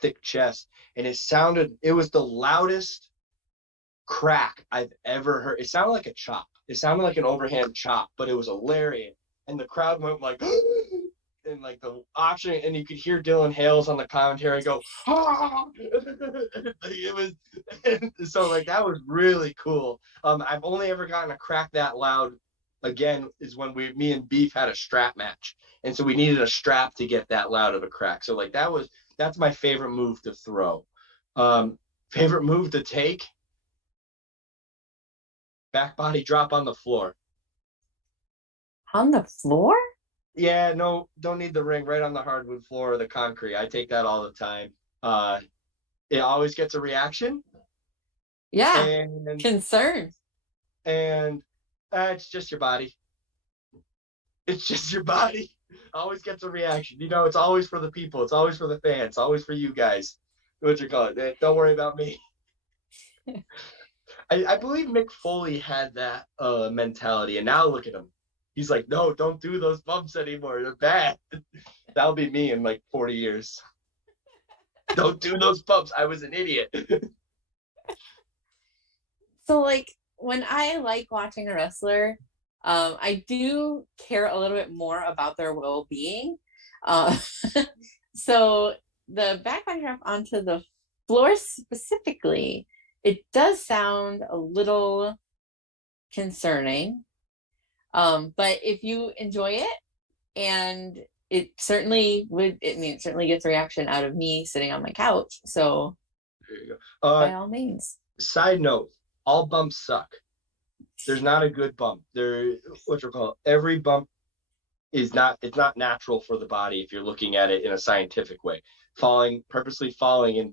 thick chest, and it was the loudest crack I've ever heard. It sounded like a chop. It sounded like an overhand chop, but it was a lariat, and the crowd went like, and like the option, and you could hear Dylan Hales on the commentary go, ah! It was so like that was really cool. I've only ever gotten a crack that loud again is when me and Beef had a strap match, and so we needed a strap to get that loud of a crack. So like that's my favorite move to throw. Favorite move to take, back body drop on the floor. On the floor? Yeah, no, don't need the ring, right on the hardwood floor or the concrete. I take that all the time. It always gets a reaction. Yeah. And concern. And it's just your body. It's just your body. Always gets a reaction. You know, it's always for the people. It's always for the fans. It's always for you guys. What you call it? Don't worry about me. I believe Mick Foley had that mentality, and now look at him. He's like, no, don't do those bumps anymore. They're bad. That'll be me in like 40 years. Don't do those bumps. I was an idiot. So like when I like watching a wrestler, I do care a little bit more about their well-being. So the back body drop onto the floor specifically, it does sound a little concerning. But if you enjoy it, and it certainly gets a reaction out of me sitting on my couch. So there you go. By all means. Side note, all bumps suck. There's not a good bump. Every bump it's not natural for the body if you're looking at it in a scientific way. Purposely falling in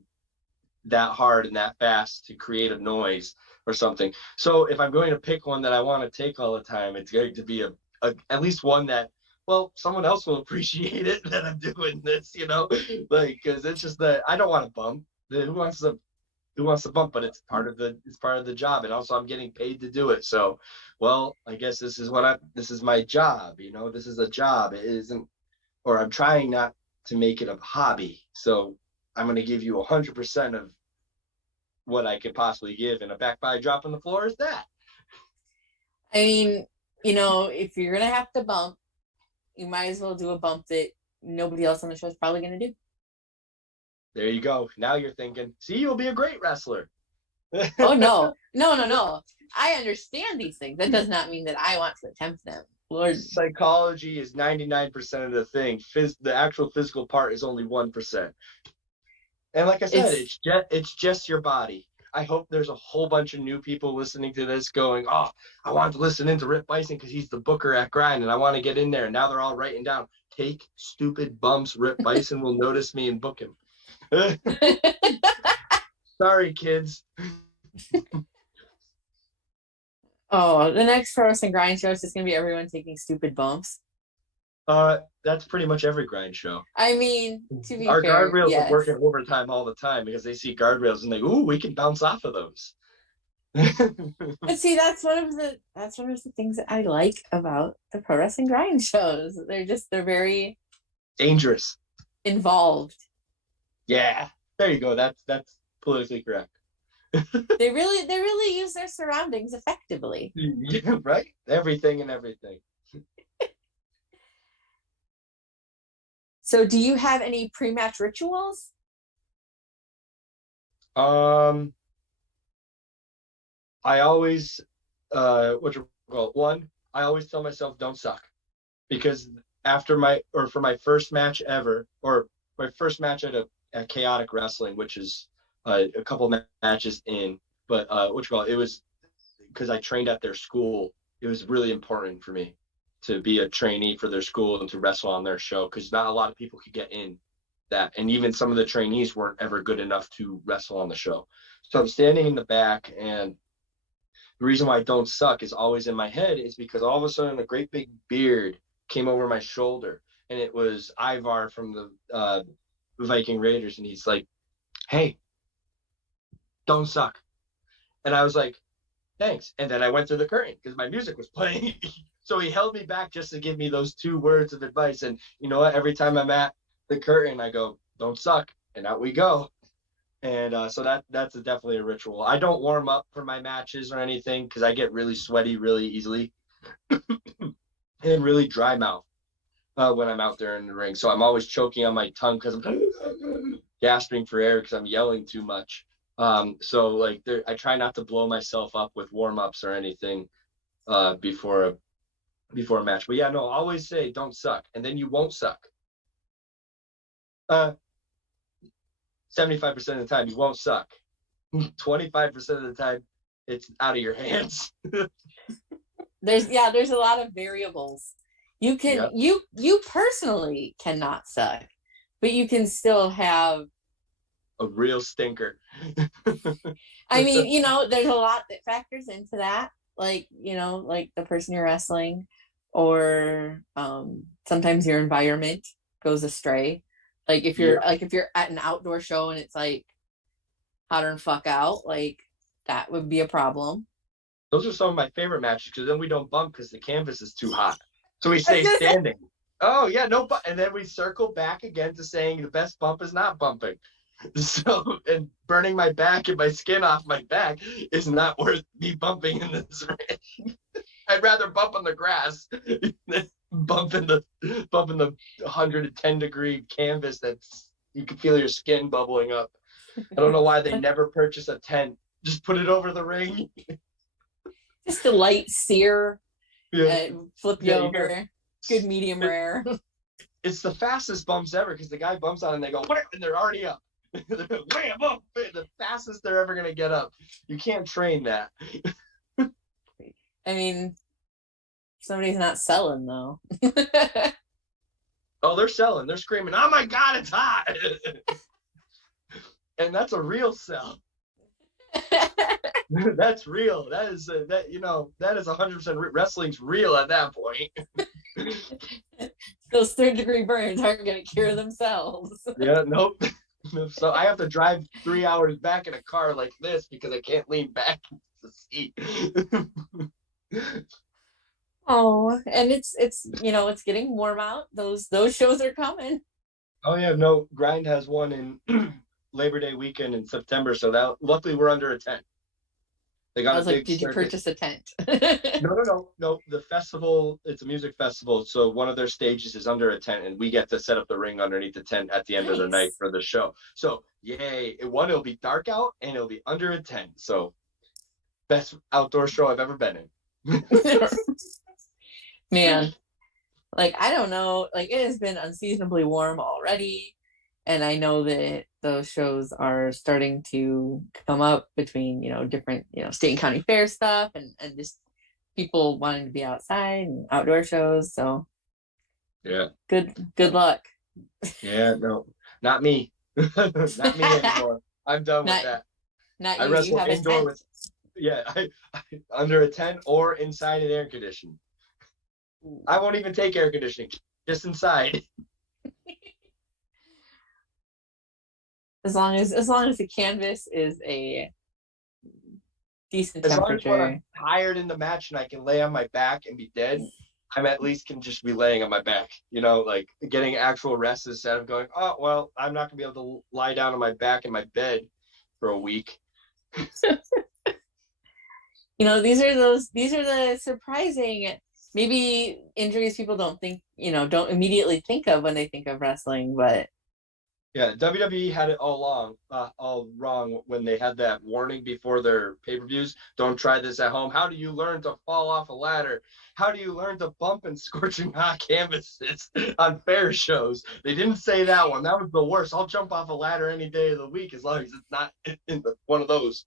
that hard and that fast to create a noise or something. So if I'm going to pick one that I want to take all the time, it's going to be at least one that, well, someone else will appreciate it that I'm doing this, you know, like, because it's just that I don't want to bump. Who wants to bump? But it's part of the job, and also I'm getting paid to do it. So, well, I guess this is my job, you know. This is a job. It isn't, or I'm trying not to make it a hobby. So I'm going to give you 100% of what I could possibly give, and a back body drop on the floor is that. I mean, you know, if you're gonna have to bump, you might as well do a bump that nobody else on the show is probably gonna do. There you go. Now you're thinking, see, you'll be a great wrestler. Oh no. I understand these things. That does not mean that I want to attempt them. Lord. Psychology is 99% of the thing. The actual physical part is only 1%. And like I said, it's just your body. I hope there's a whole bunch of new people listening to this going, oh, I want to listen into Rip Byson because he's the booker at Grind, and I want to get in there. And now they're all writing down, take stupid bumps. Rip Byson will notice me and book him. Sorry, kids. Oh, the next Pro Wrestling Grind show is just going to be everyone taking stupid bumps. That's pretty much every Grind show. I mean, to be our fair, guardrails yes. are working overtime all the time because they see guardrails and they go, ooh, we can bounce off of those. But see, that's one of the things that I like about the Pro Wrestling Grind shows. They're very dangerous, involved. Yeah, there you go. That's politically correct. They really use their surroundings effectively. Yeah, right? Everything. So do you have any pre-match rituals? I always I always tell myself don't suck, because for my first match ever, or my first match at Chaotic Wrestling, which is a couple matches in, but it was because I trained at their school. It was really important for me to be a trainee for their school and to wrestle on their show, because not a lot of people could get in that, and even some of the trainees weren't ever good enough to wrestle on the show. So I'm standing in the back, and the reason why I don't suck is always in my head is because all of a sudden a great big beard came over my shoulder, and it was Ivar from the Viking Raiders, and he's like, hey, don't suck. And I was like, thanks. And then I went through the curtain because my music was playing. So he held me back just to give me those 2 words of advice. And you know what? Every time I'm at the curtain, I go, don't suck. And out we go. And so that's definitely a ritual. I don't warm up for my matches or anything because I get really sweaty really easily and really dry mouth when I'm out there in the ring. So I'm always choking on my tongue because I'm gasping for air because I'm yelling too much. So like I try not to blow myself up with warm ups or anything before a match. But yeah, no, always say don't suck, and then you won't suck. 75% of the time you won't suck. 25% of the time it's out of your hands. There's a lot of variables. You can you personally cannot suck, but you can still have a real stinker. I mean, you know, there's a lot that factors into that, like, you know, like the person you're wrestling, or sometimes your environment goes astray. Like if you're at an outdoor show and it's like hotter than fuck out, like that would be a problem. Those are some of my favorite matches because then we don't bump because the canvas is too hot. So we stay standing. Oh yeah, no, and then we circle back again to saying the best bump is not bumping. So, and burning my back and my skin off my back is not worth me bumping in this ring. I'd rather bump on the grass than bump in the 110-degree canvas that's you can feel your skin bubbling up. I don't know why they never purchase a tent. Just put it over the ring. Just a light sear, flip you over. Good medium rare. It's the fastest bumps ever because the guy bumps on and they go, and they're already up. Wham, up, the fastest they're ever gonna get up. You can't train that. I mean, somebody's not selling though. Oh, they're selling. They're screaming, "Oh my God, it's hot!" And that's a real sell. That's real. That is that you know that is 100% wrestling's real at that point. Those third-degree burns aren't going to cure themselves. Yeah, nope. So I have to drive 3 hours back in a car like this because I can't lean back in the seat. Oh, and it's you know, it's getting warm out. Those shows are coming. Oh yeah, no, Grind has one in Labor Day weekend in September, so that luckily we're under a tent. They got I was a like, big did you circuit. purchase a tent? No. The festival, it's a music festival, so one of their stages is under a tent, and we get to set up the ring underneath the tent at the end of the night for the show. So yay! It'll be dark out, and it'll be under a tent. So best outdoor show I've ever been in. Man, like I don't know, like it has been unseasonably warm already, and I know that those shows are starting to come up between, you know, different, you know, state and county fair stuff and just people wanting to be outside and outdoor shows. So yeah, good luck. Yeah, no, not me. Not me anymore. I'm done with that. Not I you. wrestle You have indoor a tent. with I under a tent or inside an air conditioning. I won't even take air conditioning, just inside. As long as the canvas is a decent As long as when temperature. I'm tired in the match and I can lay on my back and be dead, I'm at least can just be laying on my back, you know, like getting actual rest instead of going, oh, well, I'm not gonna be able to lie down on my back in my bed for a week. You know, these are the surprising, maybe injuries people don't immediately think of when they think of wrestling, but yeah, WWE had it all wrong when they had that warning before their pay-per-views. Don't try this at home. How do you learn to fall off a ladder? How do you learn to bump in scorching hot canvases on fair shows? They didn't say that one. That was the worst. I'll jump off a ladder any day of the week as long as it's not in one of those.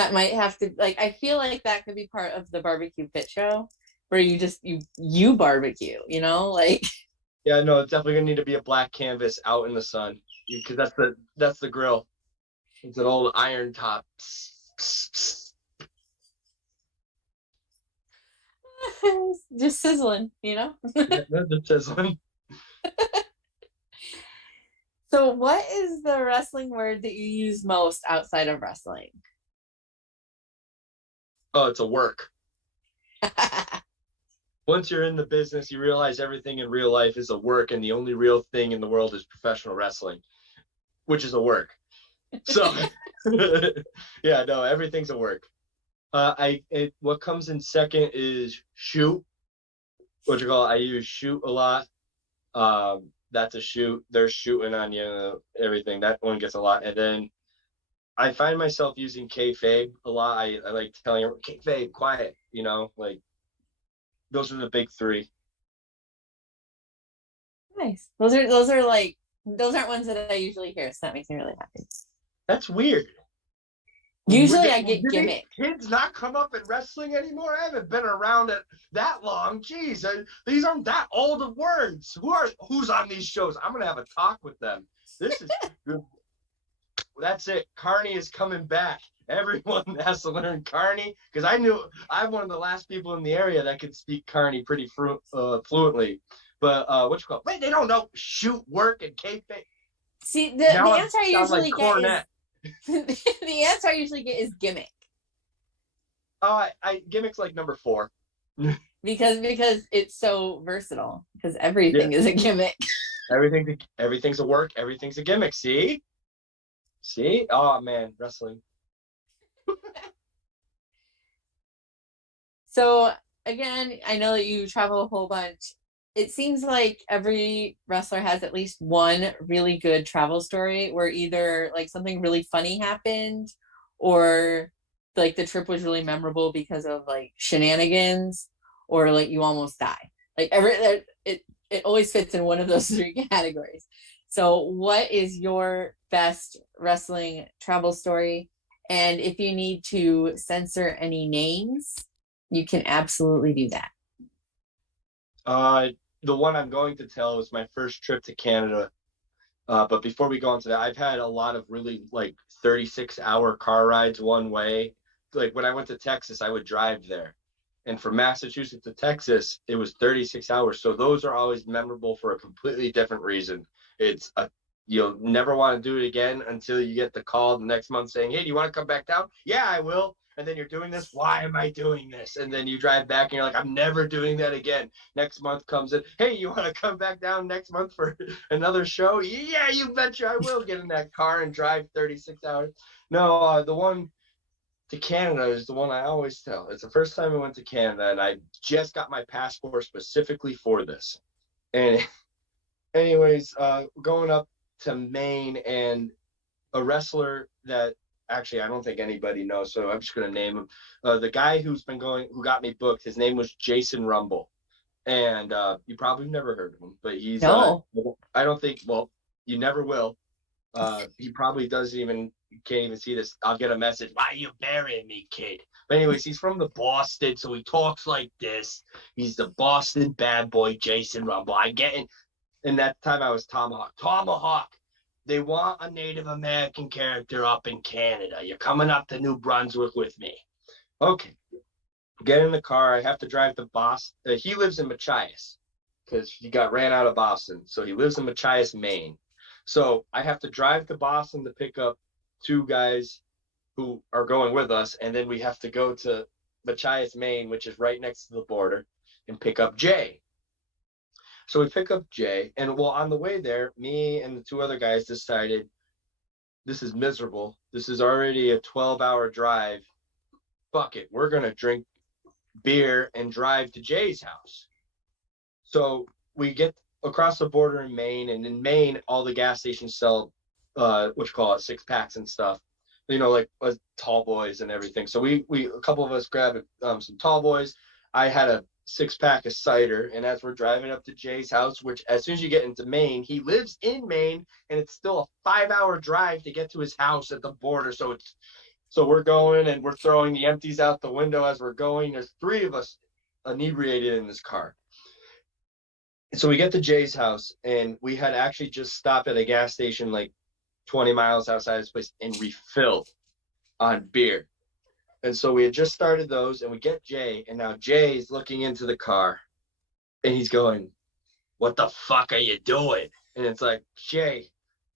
that might have to, like, I feel like that could be part of the barbecue pit show where you just you barbecue, you know, like. Yeah, no, it's definitely gonna need to be a black canvas out in the sun because that's the grill. It's an old iron top. Just sizzling, you know. Yeah, that's the sizzling. So what is the wrestling word that you use most outside of wrestling? Oh, it's a work. Once you're in the business, you realize everything in real life is a work, and the only real thing in the world is professional wrestling, which is a work. So, yeah, no, everything's a work. What comes in second is shoot. What you call it? I use shoot a lot. That's a shoot. They're shooting on you, everything. That one gets a lot. And then I find myself using kayfabe a lot. I like telling her, kayfabe, quiet, like those are the big three. Nice. Those are like those aren't ones that I usually hear, so that makes me really happy. That's weird. Usually I get gimmick. Kids not come up in wrestling anymore. I haven't been around it that long. Jeez, these aren't that old of words. Who's on these shows? I'm gonna have a talk with them. This is good. That's it. Carney is coming back. Everyone has to learn Carney because I'm one of the last people in the area that could speak Carney pretty fluently. But what you call? Wait, they don't know shoot, work, and kayfabe. See, the answer I usually get is the answer I usually get is gimmick. Oh, I gimmick's like number 4. because it's so versatile. Because everything is a gimmick. Everything's a work. Everything's a gimmick. See? Oh man, wrestling. So again, I know that you travel a whole bunch. It seems like every wrestler has at least one really good travel story where either like something really funny happened or like the trip was really memorable because of like shenanigans or like you almost die. Like it always fits in one of those 3 categories. So what is your best wrestling travel story? And if you need to censor any names, you can absolutely do that. The one I'm going to tell is my first trip to Canada. But before we go into that, I've had a lot of really like 36-hour car rides one way. Like when I went to Texas, I would drive there. And from Massachusetts to Texas, it was 36 hours. So those are always memorable for a completely different reason. You'll never want to do it again until you get the call the next month saying, hey, do you want to come back down? Yeah, I will. And then you're doing this. Why am I doing this? And then you drive back and you're like, I'm never doing that again. Next month comes in. Hey, you want to come back down next month for another show? Yeah, you betcha I will get in that car and drive 36 hours. No, the one to Canada is the one I always tell. It's the first time I went to Canada and I just got my passport specifically for this. And anyways, going up to Maine and a wrestler that actually I don't think anybody knows, so I'm just gonna name him. The guy who got me booked, his name was Jason Rumble, and you probably never heard of him, but he's No. I don't think. Well, you never will. He probably can't even see this. I'll get a message. Why are you burying me, kid? But anyways, he's from the Boston, so he talks like this. He's the Boston bad boy, Jason Rumble. I get it. And that time I was Tomahawk. They want a Native American character up in Canada. You're coming up to New Brunswick with me. Okay. Get in the car. I have to drive to Boston. He lives in Machias because he got ran out of Boston. So he lives in Machias, Maine. So I have to drive to Boston to pick up 2 guys who are going with us. And then we have to go to Machias, Maine, which is right next to the border, and pick up Jay. So we pick up Jay, and well, on the way there, me and the 2 other guys decided this is miserable. This is already a 12-hour drive. Fuck it. We're going to drink beer and drive to Jay's house. So we get across the border in Maine, and in Maine, all the gas stations sell, 6-packs and stuff, like tall boys and everything. So a couple of us grabbed some tall boys. I had a 6-pack of cider, and as we're driving up to Jay's house, which as soon as you get into Maine, he lives in Maine, and it's still a 5-hour drive to get to his house at the border. So we're going and we're throwing the empties out the window as we're going. There's 3 of us inebriated in this car. So we get to Jay's house, and we had actually just stopped at a gas station like 20 miles outside this place and refilled on beer. And so we had just started those, and we get Jay, and now Jay's looking into the car, and he's going, what the fuck are you doing? And it's like, Jay,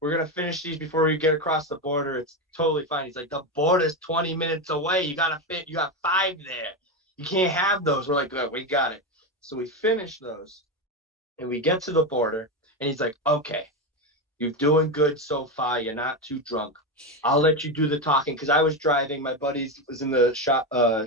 we're going to finish these before we get across the border. It's totally fine. He's like, the border's 20 minutes away. You got 5 there. You can't have those. We're like, oh, we got it. So we finish those and we get to the border and he's like, okay, you're doing good so far. You're not too drunk. I'll let you do the talking. Cause I was driving. My buddies was in the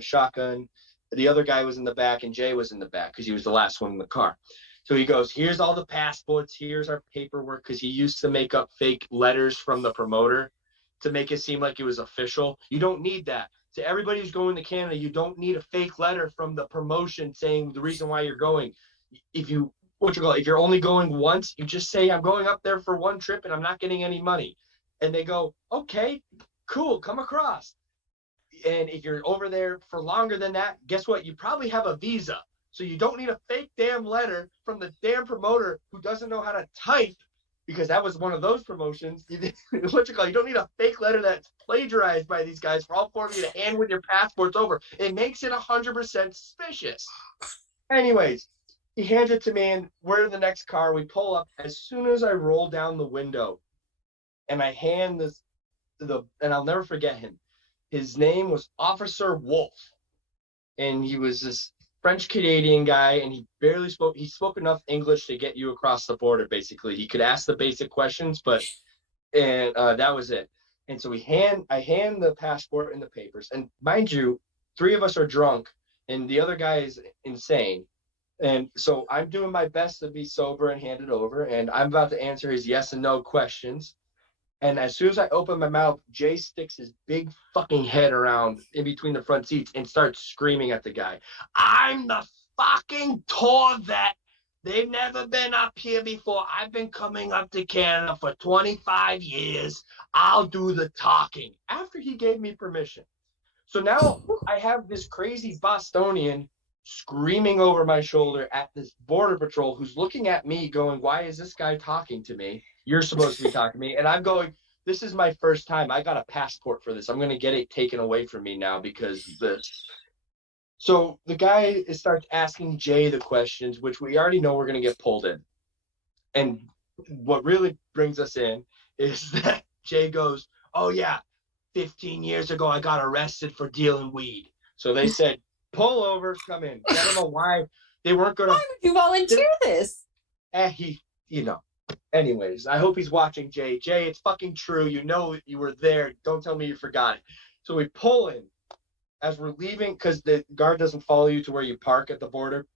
shotgun. The other guy was in the back and Jay was in the back because he was the last one in the car. So he goes, here's all the passports. Here's our paperwork. Cause he used to make up fake letters from the promoter to make it seem like it was official. You don't need that. To everybody who's going to Canada, you don't need a fake letter from the promotion saying the reason why you're going. If you're only going once, you just say, I'm going up there for one trip and I'm not getting any money. And they go, okay, cool, come across. And if you're over there for longer than that, guess what? You probably have a visa. So you don't need a fake damn letter from the damn promoter who doesn't know how to type, because that was one of those promotions. You don't need a fake letter that's plagiarized by these guys for all 4 of you to hand with your passports over. It makes it 100% suspicious. Anyways, he hands it to me and we're in the next car. We pull up. As soon as I roll down the window and I hand this and I'll never forget him. His name was Officer Wolf. And he was this French Canadian guy, and he spoke enough English to get you across the border. Basically, he could ask the basic questions, and that was it. And so I hand the passport and the papers, and mind you, 3 of us are drunk and the other guy is insane. And so I'm doing my best to be sober and hand it over, and I'm about to answer his yes and no questions. And as soon as I open my mouth, Jay sticks his big fucking head around in between the front seats and starts screaming at the guy. I'm the fucking tour vet. They've never been up here before. I've been coming up to Canada for 25 years. I'll do the talking. After he gave me permission. So now I have this crazy Bostonian screaming over my shoulder at this border patrol who's looking at me going, why is this guy talking to me? You're supposed to be talking to me. And I'm going, this is my first time. I got a passport for this. I'm going to get it taken away from me now because of this. So the guy starts asking Jay the questions, which we already know we're going to get pulled in. And what really brings us in is that Jay goes, oh yeah, 15 years ago, I got arrested for dealing weed. So they said, pull over, come in. I don't know why they weren't going to. Why would you volunteer this? Anyways, I hope he's watching, Jay. Jay, it's fucking true. You know you were there. Don't tell me you forgot it. So we pull in as we're leaving because the guard doesn't follow you to where you park at the border.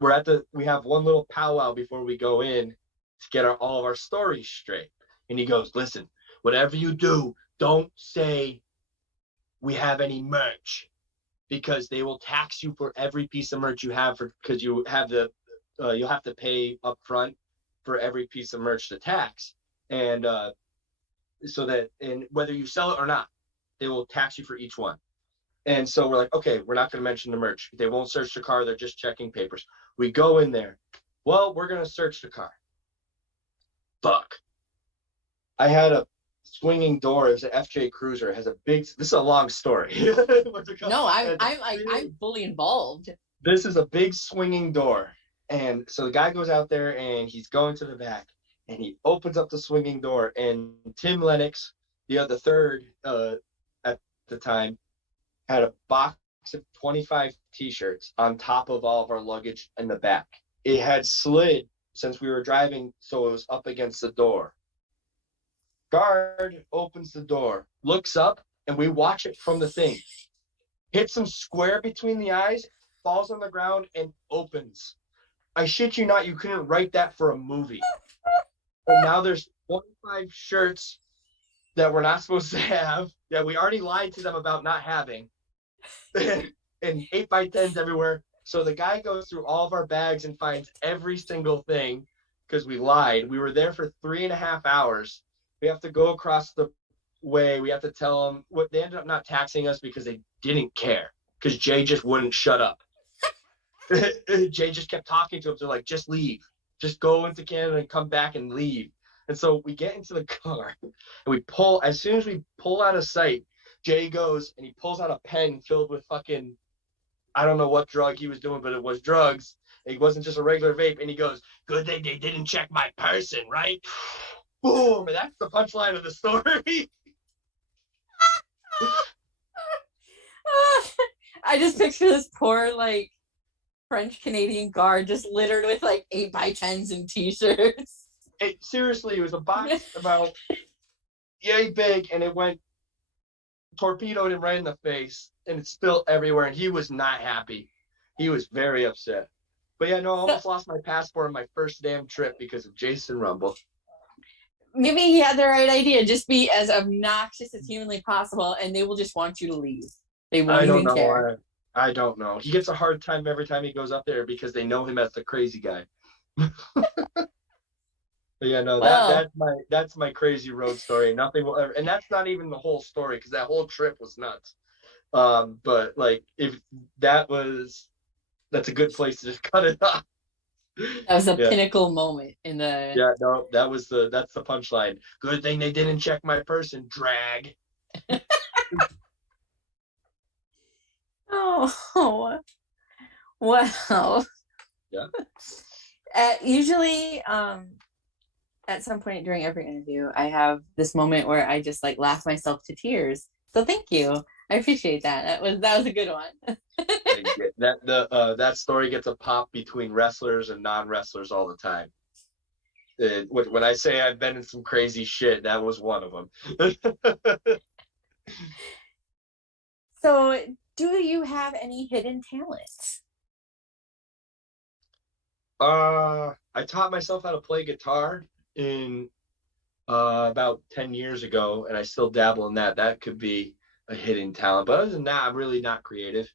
We have one little powwow before we go in to get all of our stories straight. And he goes, listen, whatever you do, don't say we have any merch, because they will tax you for every piece of merch you have because you have you'll have to pay up front for every piece of merch to tax. And and whether you sell it or not, they will tax you for each one. And so we're like, okay, we're not going to mention the merch. They won't search the car. They're just checking papers. We go in there. Well, we're going to search the car. Fuck. I had a swinging door. It was an FJ Cruiser. It has this is a long story. No, I'm fully involved. This is a big swinging door. And so the guy goes out there and he's going to the back and he opens up the swinging door, and Tim Lennox, the third at the time, had a box of 25 t-shirts on top of all of our luggage in the back. It had slid since we were driving, so it was up against the door. Guard opens the door, looks up, and we watch it from the thing. Hits him square between the eyes, falls on the ground, and opens. I shit you not, you couldn't write that for a movie. And now there's 25 shirts that we're not supposed to have, that we already lied to them about not having, and 8x10s everywhere. So the guy goes through all of our bags and finds every single thing because we lied. We were there for 3.5 hours. We have to go across the way. We have to tell them what they ended up not taxing us because they didn't care, because Jay just wouldn't shut up. Jay just kept talking to him. They're like, just leave. Just go into Canada and come back and leave. And so we get into the car and we pull. As soon as we pull out of sight, Jay goes and he pulls out a pen filled with fucking, I don't know what drug he was doing, but it was drugs. It wasn't just a regular vape. And he goes, good thing they didn't check my person, right? Boom, and that's the punchline of the story. I just picture this poor like French Canadian guard just littered with like 8x10s and t-shirts. Seriously, it was a box about yay big, and it went torpedoed him right in the face, and it's still everywhere, and he was not happy. He was very upset. But yeah, no, I almost lost my passport on my first damn trip because of Jason Rumble. Maybe he had the right idea. Just be as obnoxious as humanly possible, and they will just want you to leave. They won't even care. I don't know. He gets a hard time every time he goes up there because they know him as the crazy guy. But yeah, no, that's my crazy road story. Nothing will ever, and that's not even the whole story because that whole trip was nuts. But like if that's a good place to just cut it off. That was a pinnacle moment in the. Yeah, no, that's the punchline. Good thing they didn't check my person, drag. Oh, wow. Yeah. Usually, at some point during every interview, I have this moment where I just like laugh myself to tears. So thank you. I appreciate that. That was a good one. That story gets a pop between wrestlers and non-wrestlers all the time. When I say I've been in some crazy shit, that was one of them. So, do you have any hidden talents? I taught myself how to play guitar in about 10 years ago, and I still dabble in that. That could be a hidden talent, but other than that, I'm really not creative.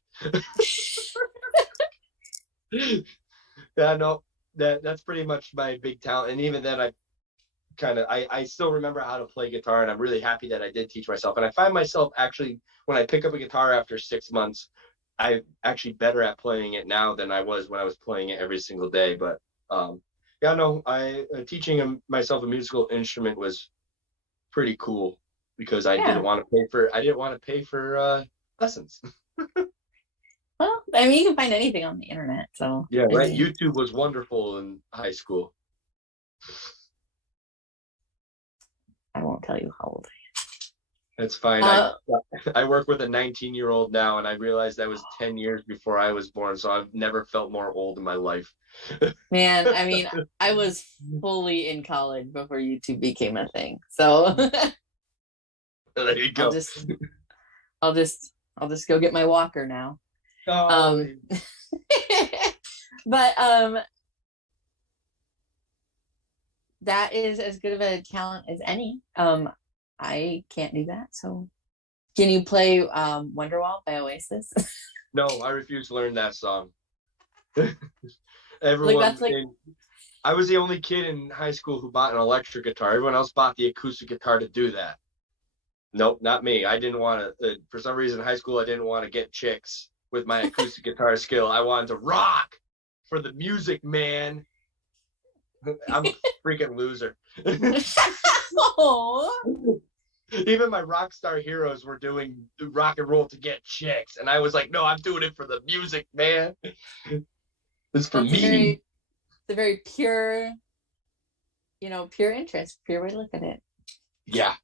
Yeah, no, that's pretty much my big talent. And even then, I still remember how to play guitar, and I'm really happy that I did teach myself. And I find myself actually, when I pick up a guitar after 6 months, I'm actually better at playing it now than I was when I was playing it every single day. But yeah, no, teaching myself a musical instrument was pretty cool because I didn't want to pay for lessons. Well, I mean, you can find anything on the internet, so yeah, right. YouTube was wonderful in high school. I won't tell you how old I am. That's fine. I work with a 19-year-old now, and I realized that was 10 years before I was born, so I've never felt more old in my life. Man, I mean, I was fully in college before YouTube became a thing. So there you go. I'll just go get my walker now. Oh. But that is as good of a talent as any. I can't do that. So can you play Wonderwall by Oasis? No, I refuse to learn that song. Everyone I was the only kid in high school who bought an electric guitar. Everyone else bought the acoustic guitar to do that. Nope, not me. I didn't want to, for some reason in high school, I didn't want to get chicks with my acoustic guitar skill. I wanted to rock for the music, man. I'm a freaking loser. Even my rock star heroes were doing rock and roll to get chicks. And I was like, no, I'm doing it for the music, man. It's for me. It's a very pure, pure interest, pure way to look at it. Yeah.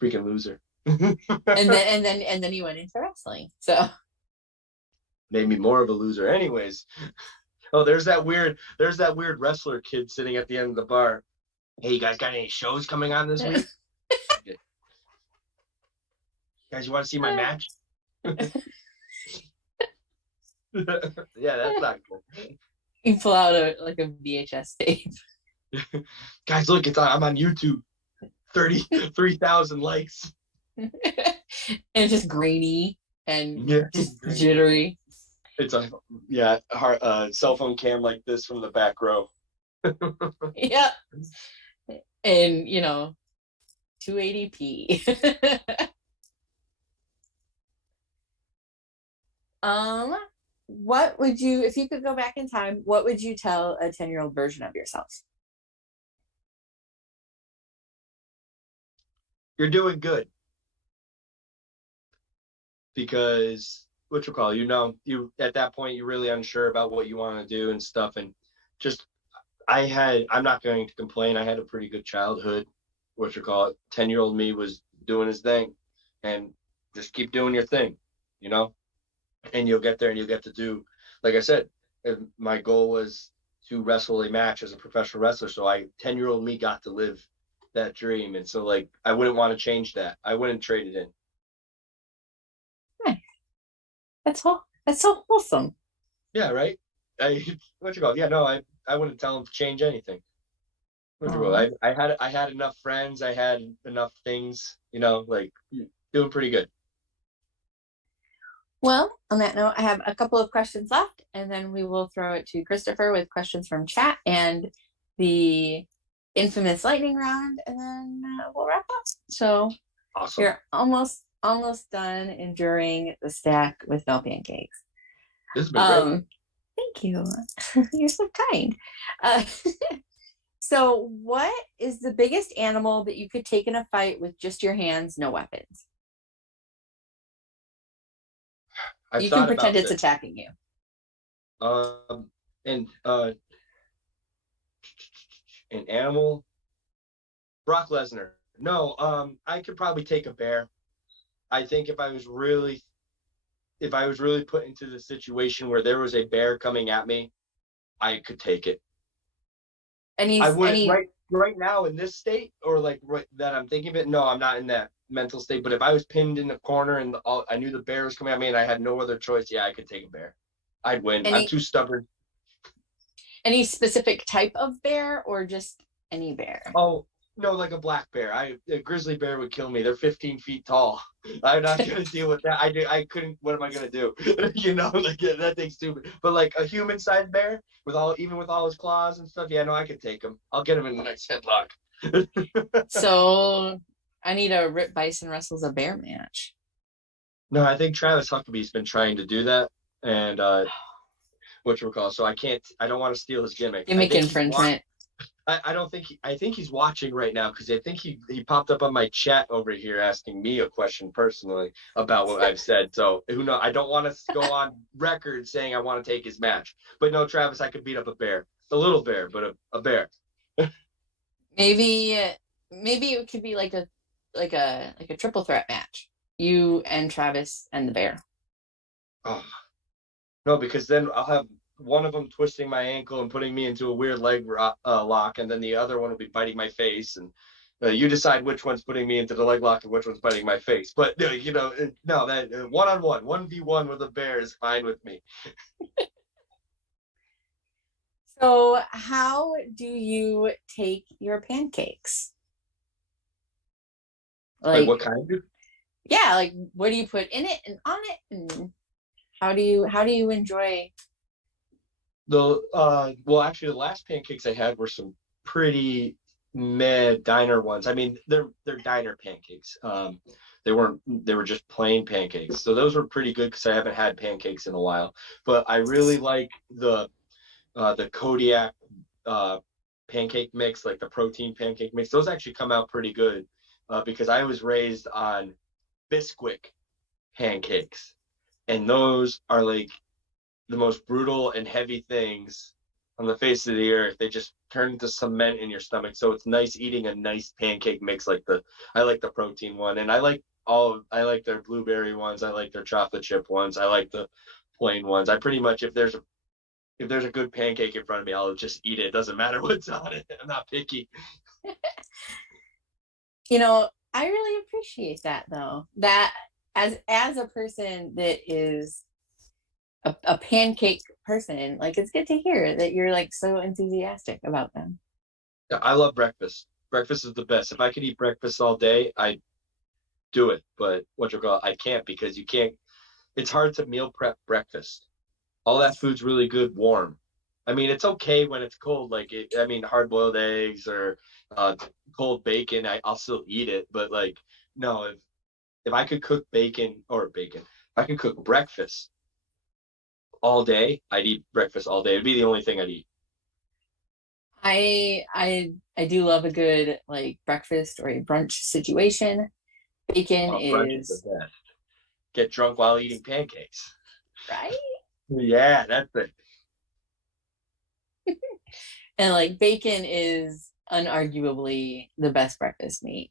Freaking loser. and then you went into wrestling. So made me more of a loser. Anyways. Oh, there's that weird wrestler kid sitting at the end of the bar. Hey, you guys got any shows coming on this week? Guys, you want to see my match? Yeah, that's not good. You pull out a VHS tape. Guys, look, I'm on YouTube. 33,000 likes. And it's just grainy and just jittery. It's a cell phone cam like this from the back row. Yeah. And 280p. What would you, if you could go back in time, what would you tell a 10-year-old version of yourself? You're doing good. Because you at that point you're really unsure about what you want to do and stuff, and just I'm not going to complain. I had a pretty good childhood. What you call it? 10-year-old me was doing his thing, and just keep doing your thing, you know, and you'll get there and you'll get to do, like I said, my goal was to wrestle a match as a professional wrestler. So 10-year-old me got to live that dream. And so like, I wouldn't want to change that. I wouldn't trade it in. Nice. That's so wholesome. Yeah. Right. What you call it? Yeah, no, I wouldn't tell him to change anything. I had enough friends. I had enough things, you know, like doing pretty good. Well, on that note, I have a couple of questions left, and then we will throw it to Christopher with questions from chat and the infamous lightning round, and then we'll wrap up. So Awesome. you're almost done enduring the stack with Val Pancakes. This has been great. Thank you. You're so kind. So what is the biggest animal that you could take in a fight with just your hands, no weapons? You can pretend it's attacking you. And an animal, Brock Lesnar. No, I could probably take a bear. I think if I was really put into the situation where there was a bear coming at me, I could take it. And I would right now in this state, or like right that I'm thinking of it. No, I'm not in that mental state. But if I was pinned in the corner and I knew the bear was coming at me and I had no other choice, yeah, I could take a bear. I'd win. I'm too stubborn. Any specific type of bear or just any bear? Oh, no, like a black bear. A grizzly bear would kill me. They're 15 feet tall. I'm not gonna deal with that. I couldn't. What am I gonna do? You know, like that thing's stupid. But like a human-sized bear with all his claws and stuff. Yeah, no, I could take him. I'll get him in the next headlock. So I need a Rip Byson wrestles a bear match. No, I think Travis Huckabee's been trying to do that, and whatchamacallit. So I don't want to steal his gimmick. Gimmick infringement. I think he's watching right now, because I think he popped up on my chat over here asking me a question personally about what I've said. So who knows? I don't want to go on record saying I want to take his match. But no, Travis, I could beat up a bear. A little bear, but a bear. Maybe it could be like a triple threat match. You and Travis and the bear. Oh. No, because then I'll have one of them twisting my ankle and putting me into a weird leg lock, and then the other one will be biting my face, and you decide which one's putting me into the leg lock and which one's biting my face. But you know, no, that 1-on-1, 1v1 with a bear is fine with me. So how do you take your pancakes? Like what kind of? Yeah, like what do you put in it and on it, and how do you enjoy? Well, actually, the last pancakes I had were some pretty meh diner ones. I mean, they're diner pancakes. They were just plain pancakes. So those were pretty good because I haven't had pancakes in a while. But I really like the Kodiak pancake mix, like the protein pancake mix. Those actually come out pretty good because I was raised on Bisquick pancakes, and those are like the most brutal and heavy things on the face of the earth. They just turn into cement in your stomach. So it's nice eating a nice pancake mix. I like the protein one, and I like their blueberry ones. I like their chocolate chip ones. I like the plain ones. I pretty much, if there's a good pancake in front of me, I'll just eat it. It doesn't matter what's on it. I'm not picky. You know, I really appreciate that, though. That as a person that is a pancake person, like, it's good to hear that you're like so enthusiastic about them. Yeah, I love breakfast. Breakfast is the best. If I could eat breakfast all day, I'd do it. But I can't, because you can't. It's hard to meal prep breakfast. All that food's really good warm. I mean, it's okay when it's cold. Hard-boiled eggs or cold bacon, I'll still eat it. But like, no, if I could cook if I could cook breakfast all day, I'd eat breakfast all day. It'd be the only thing I'd eat. I do love a good like breakfast or a brunch situation. Bacon is the best. Get drunk while eating pancakes. Right? Yeah, that's it. And like bacon is unarguably the best breakfast meat.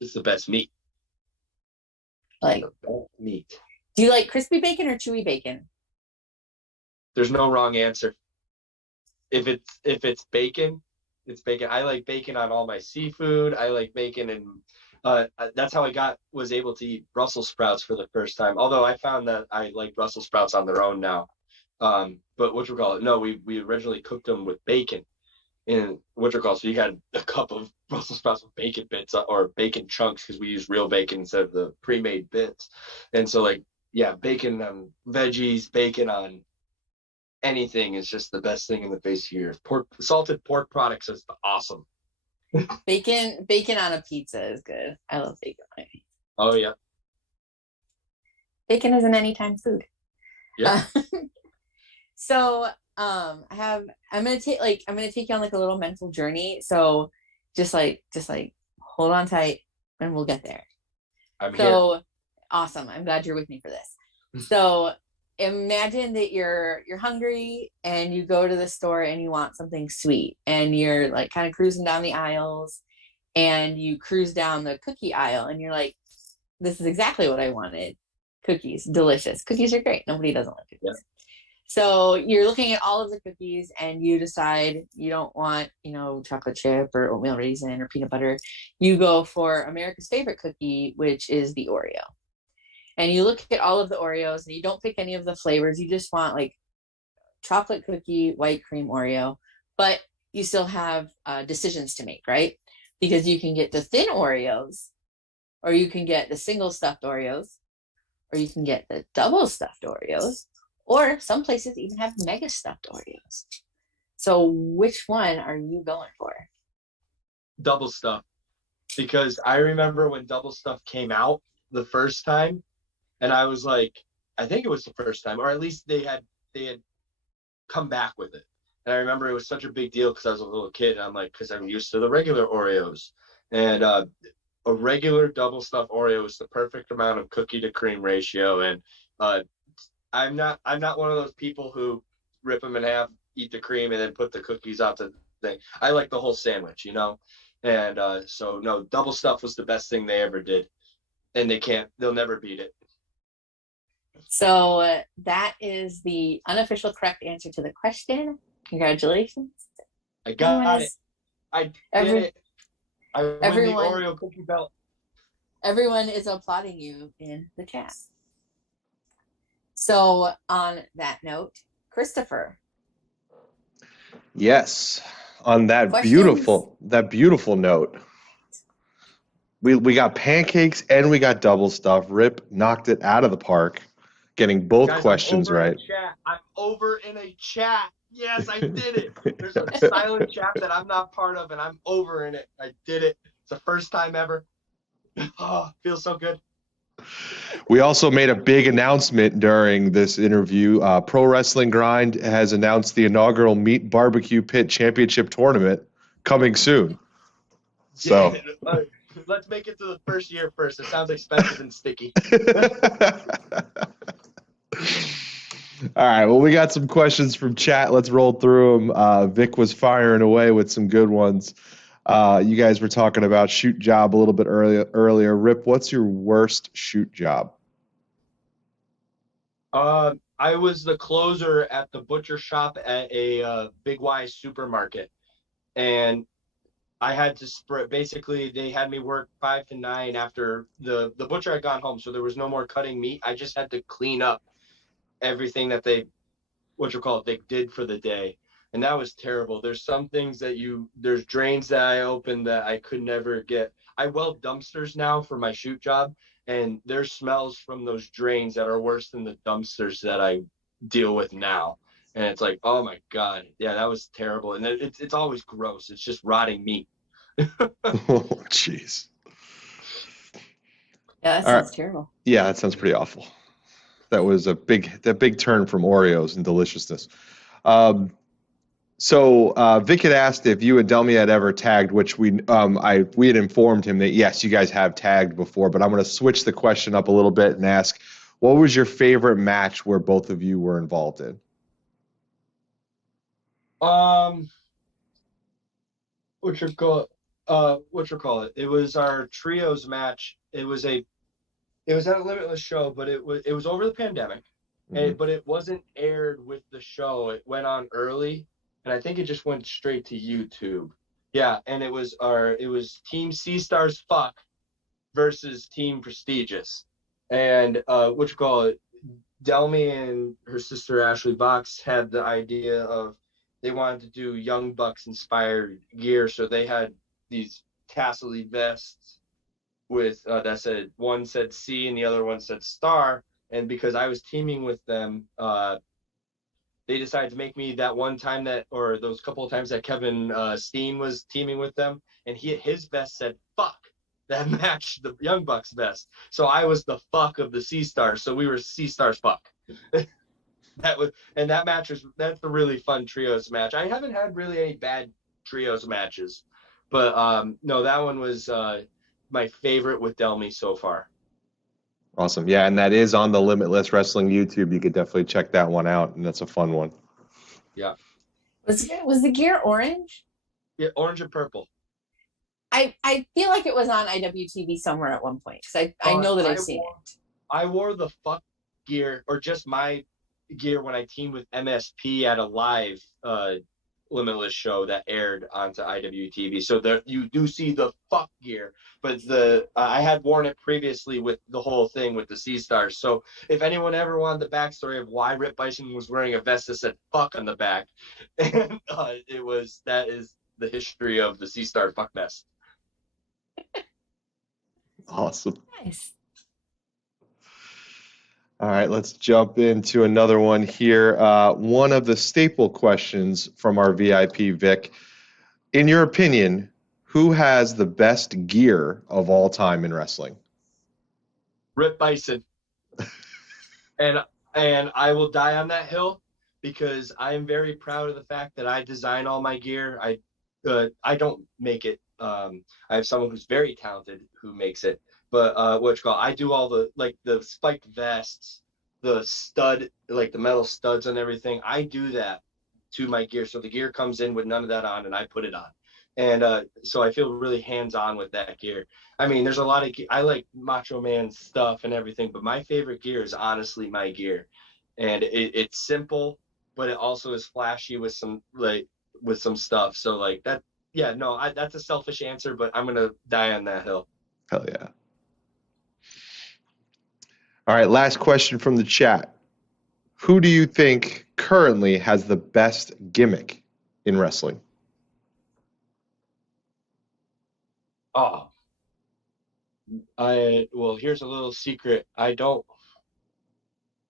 It's the best meat. Like, The best meat. do you like crispy bacon or chewy bacon? There's no wrong answer. If it's bacon, it's bacon. I like bacon on all my seafood. I like bacon, and that's how I was able to eat Brussels sprouts for the first time. Although I found that I like Brussels sprouts on their own now. But what you call it? No, we originally cooked them with bacon in what you call. So you got a cup of Brussels sprouts with bacon bits or bacon chunks because we use real bacon instead of the pre-made bits. And so like yeah, bacon on veggies, bacon on anything is just the best thing in the face here. Salted pork products is awesome. Bacon on a pizza is good. I love bacon on a pizza. Oh yeah. Bacon is an anytime food. Yeah. So I'm gonna take you on like a little mental journey. So just like hold on tight and we'll get there. I'm So here. awesome. I'm glad you're with me for this. So imagine that you're hungry and you go to the store and you want something sweet and you're like kind of cruising down the aisles and you cruise down the cookie aisle and you're like, this is exactly what I wanted. Cookies, delicious. Cookies are great. Nobody doesn't like cookies. Yeah. So you're looking at all of the cookies and you decide you don't want, chocolate chip or oatmeal raisin or peanut butter. You go for America's favorite cookie, which is the Oreo. And you look at all of the Oreos and you don't pick any of the flavors. You just want like chocolate cookie, white cream Oreo, but you still have decisions to make, right? Because you can get the thin Oreos, or you can get the single stuffed Oreos, or you can get the double stuffed Oreos, or some places even have mega stuffed Oreos. So which one are you going for? Double stuff. Because I remember when double stuff came out the first time, and I was like, I think it was the first time, or at least they had come back with it. And I remember it was such a big deal because I was a little kid. And I'm like, because I'm used to the regular Oreos. And a regular double stuffed Oreo is the perfect amount of cookie to cream ratio. And I'm not one of those people who rip them in half, eat the cream, and then put the cookies out the thing. I like the whole sandwich, And so no, double stuff was the best thing they ever did. And they'll never beat it. So that is the unofficial correct answer to the question. Congratulations. I got it. I did it. I win the Oreo cookie belt. Everyone is applauding you in the chat. So on that note, Christopher. Yes. On that Questions? beautiful note. We got pancakes and we got double stuff. Rip knocked it out of the park, getting both Guys, questions right. I'm over in a chat. Yes, I did it. There's a silent chat that I'm not part of, and I'm over in it. I did it. It's the first time ever. Oh, feels so good. We also made a big announcement during this interview. Pro Wrestling Grind has announced the inaugural Meat Barbecue Pit Championship Tournament coming soon. So let's make it to the first year first. It sounds expensive and sticky. All right. Well, we got some questions from chat. Let's roll through them. Vic was firing away with some good ones. You guys were talking about shoot job a little bit earlier. Rip, what's your worst shoot job? I was the closer at the butcher shop at a Big Y supermarket, and I had to basically they had me work 5 to 9 after the butcher had gone home, so there was no more cutting meat. I just had to clean up everything that they did for the day, and that was terrible. There's some things there's drains that I opened that I could never get. I weld dumpsters now for my shoot job, and there's smells from those drains that are worse than the dumpsters that I deal with now. And it's like, oh my God, yeah, that was terrible. And it's always gross. It's just rotting meat. Oh, jeez. Yeah, that sounds terrible. Yeah, that sounds pretty awful. That was a big turn from Oreos in deliciousness. So Vic had asked if you and Delmy had ever tagged, which we had informed him that yes, you guys have tagged before. But I'm going to switch the question up a little bit and ask, what was your favorite match where both of you were involved in? It was our trios match. It was at a limitless show, but it was over the pandemic. But it wasn't aired with the show. It went on early, and I think it just went straight to YouTube. Yeah, and it was Team Sea Stars Fuck versus Team Prestigious. And Delmy and her sister Ashley Box had the idea of they wanted to do Young Bucks inspired gear, so they had these tassel-y vests with that said, one said C and the other one said Star. And because I was teaming with them, they decided to make me that one time or those couple of times that Kevin Steen was teaming with them, and his vest said "fuck." That matched the Young Bucks vest. So I was the fuck of the Sea Stars. So we were Sea Stars fuck. That's a really fun trios match. I haven't had really any bad trios matches, but no, that one was my favorite with Delmy so far. Awesome. Yeah, and that is on the Limitless Wrestling YouTube. You could definitely check that one out, and that's a fun one. Yeah. Was the gear orange? Yeah, orange and purple. I feel like it was on IWTV somewhere at one point, because I know that I've seen it. I wore the fuck gear, or just my gear, when I teamed with MSP at a live Limitless show that aired onto IWTV. So there you do see the fuck gear, but I had worn it previously with the whole thing with the Sea Stars. So if anyone ever wanted the backstory of why Rip Byson was wearing a vest that said fuck on the back, and that is the history of the Sea Star fuck vest. Awesome. Nice. All right, let's jump into another one here. One of the staple questions from our VIP, Vic. In your opinion, who has the best gear of all time in wrestling? Rip Byson. and I will die on that hill, because I am very proud of the fact that I design all my gear. I don't make it. I have someone who's very talented who makes it. But I do all the spiked vests, the stud, like the metal studs and everything. I do that to my gear. So the gear comes in with none of that on, and I put it on. And so I feel really hands-on with that gear. I mean, there's a lot of I like Macho Man stuff and everything, but my favorite gear is honestly my gear. And it's simple, but it also is flashy with some stuff. So like that, yeah, no, that's a selfish answer, but I'm gonna die on that hill. Hell yeah. All right, last question from the chat. Who do you think currently has the best gimmick in wrestling? Here's a little secret. I don't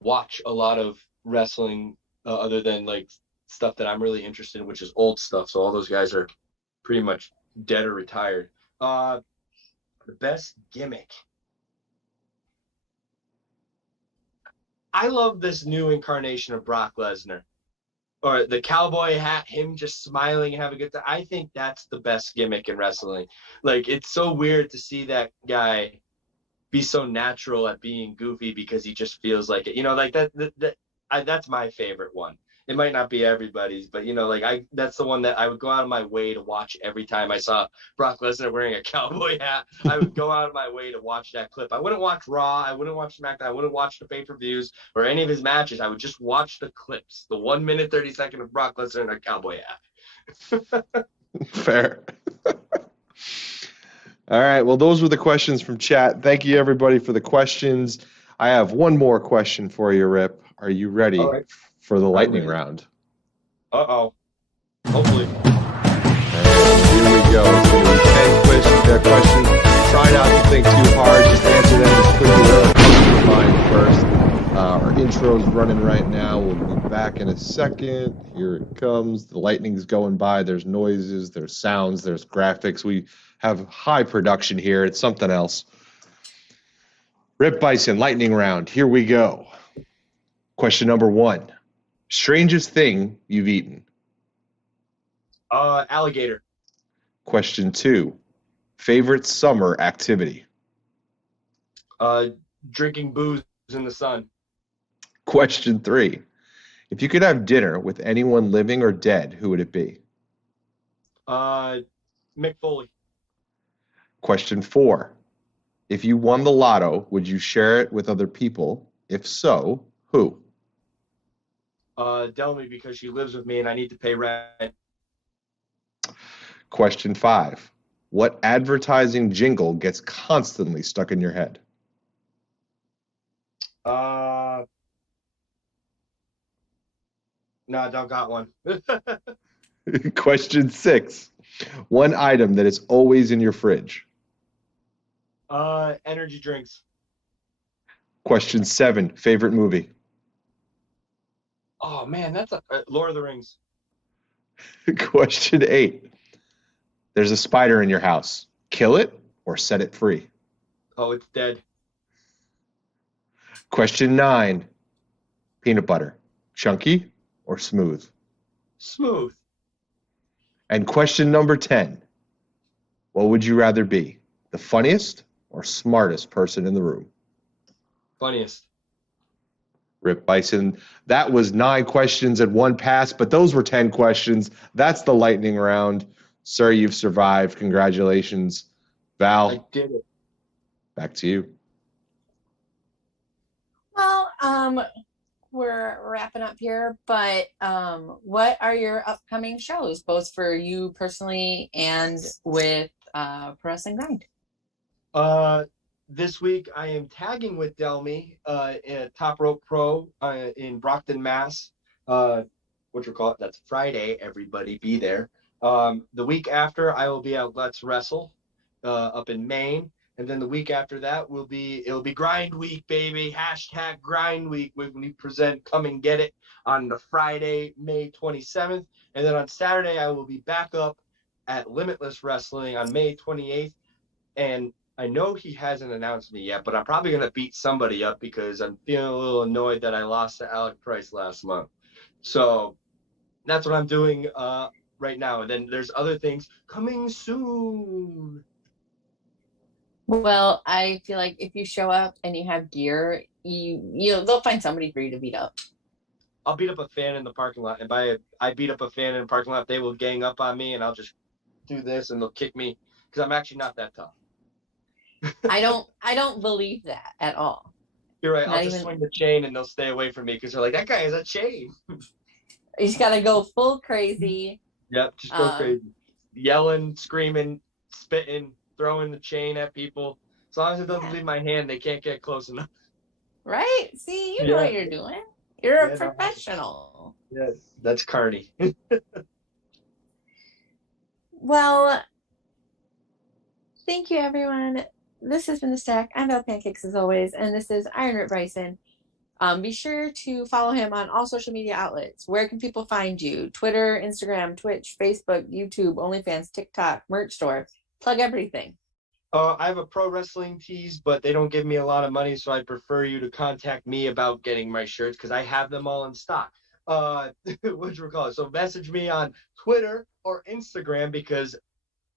watch a lot of wrestling other than like stuff that I'm really interested in, which is old stuff. So all those guys are pretty much dead or retired. The best gimmick. I love this new incarnation of Brock Lesnar, or the cowboy hat, him just smiling and having a good time. I think that's the best gimmick in wrestling. Like, it's so weird to see that guy be so natural at being goofy, because he just feels like it. Like that's my favorite one. It might not be everybody's, but that's the one that I would go out of my way to watch every time I saw Brock Lesnar wearing a cowboy hat. I would go out of my way to watch that clip. I wouldn't watch Raw, I wouldn't watch SmackDown, I wouldn't watch the pay-per-views or any of his matches. I would just watch the clips, the 1 minute 30 second of Brock Lesnar in a cowboy hat. Fair. All right, well, those were the questions from chat. Thank you, everybody, for the questions. I have one more question for you, Rip. Are you ready for the lightning round? Uh-oh. Hopefully. Here we go. It's going to be 10 questions. Try not to think too hard. Just answer them as quickly as comes to your mind first. Our intro's running right now. We'll be back in a second. Here it comes. The lightning's going by. There's noises, there's sounds, there's graphics. We have high production here. It's something else. Rip Byson, lightning round. Here we go. Question number 1. Strangest thing you've eaten? Alligator. Question 2. Favorite summer activity? Drinking booze in the sun. Question 3. If you could have dinner with anyone living or dead, who would it be? Mick Foley. Question 4. If you won the lotto, would you share it with other people? If so, who? Delmy, because she lives with me and I need to pay rent. Question 5. What advertising jingle gets constantly stuck in your head? No, I don't got one. Question 6. One item that is always in your fridge. Energy drinks. Question 7. Favorite movie. Oh man, that's a Lord of the Rings. Question 8. There's a spider in your house. Kill it or set it free. Oh, it's dead. Question 9. Peanut butter. Chunky or smooth? Smooth. And question number 10. What would you rather be? The funniest or smartest person in the room? Funniest. Rip Byson. That was 9 questions and 1 pass, but those were 10 questions. That's the lightning round. Sir, you've survived. Congratulations. Val, I did it. back to you. Well, we're wrapping up here, but what are your upcoming shows, both for you personally and with Pro Wrestling Grind? This week I am tagging with Delmy at Top Rope Pro in Brockton, Mass. That's Friday. Everybody be there. The week after I will be at Let's Wrestle up in Maine. And then the week after that it'll be Grind Week, baby. # Grind Week when we present Come and Get It on the Friday, May 27th. And then on Saturday, I will be back up at Limitless Wrestling on May 28th. And I know he hasn't announced me yet, but I'm probably going to beat somebody up because I'm feeling a little annoyed that I lost to Alec Price last month. So that's what I'm doing right now. And then there's other things coming soon. Well, I feel like if you show up and you have gear, they'll find somebody for you to beat up. I'll beat up a fan in the parking lot. And by I beat up a fan in the parking lot, they will gang up on me and I'll just do this and they'll kick me because I'm actually not that tough. I don't believe that at all. You're right. Not I'll just even... swing the chain and they'll stay away from me because they're like, that guy has a chain. You just gotta go full crazy. Yep, just go crazy. Yelling, screaming, spitting, throwing the chain at people. As long as it doesn't leave my hand, they can't get close enough. Right? See, you know what you're doing. You're a professional. Yes, that's Carney. Well, thank you, everyone. This has been The Stack. I'm Val Pancakes, as always, and this is Iron Rip Bryson. Be sure to follow him on all social media outlets. Where can people find you? Twitter, Instagram, Twitch, Facebook, YouTube, OnlyFans, TikTok, merch store. Plug everything. I have a pro wrestling tees, but they don't give me a lot of money, so I prefer you to contact me about getting my shirts because I have them all in stock. So message me on Twitter or Instagram because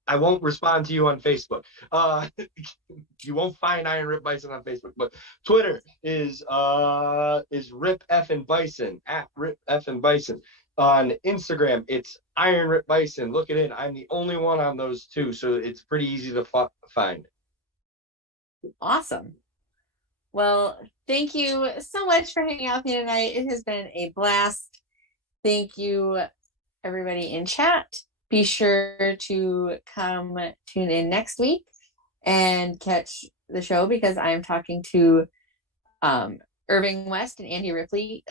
I won't respond to you on Facebook. You won't find Iron Rip Bison on Facebook, but Twitter is Rip Effin' Bison at Rip Effin' Bison. On Instagram, it's Iron Rip Bison. Look it in. I'm the only one on those two, so it's pretty easy to find. Awesome. Well, thank you so much for hanging out with me tonight. It has been a blast. Thank you, everybody in chat. Be sure to come tune in next week and catch the show because I'm talking to Irving West and Andy Ripley,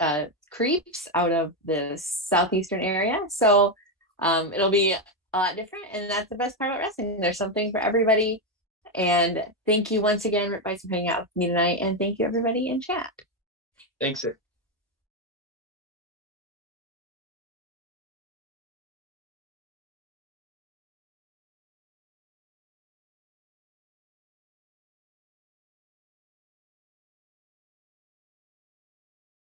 creeps out of the southeastern area. So it'll be a lot different, and that's the best part about wrestling. There's something for everybody. And thank you once again, Rip Bison, for hanging out with me tonight, and thank you everybody in chat. Thanks, sir.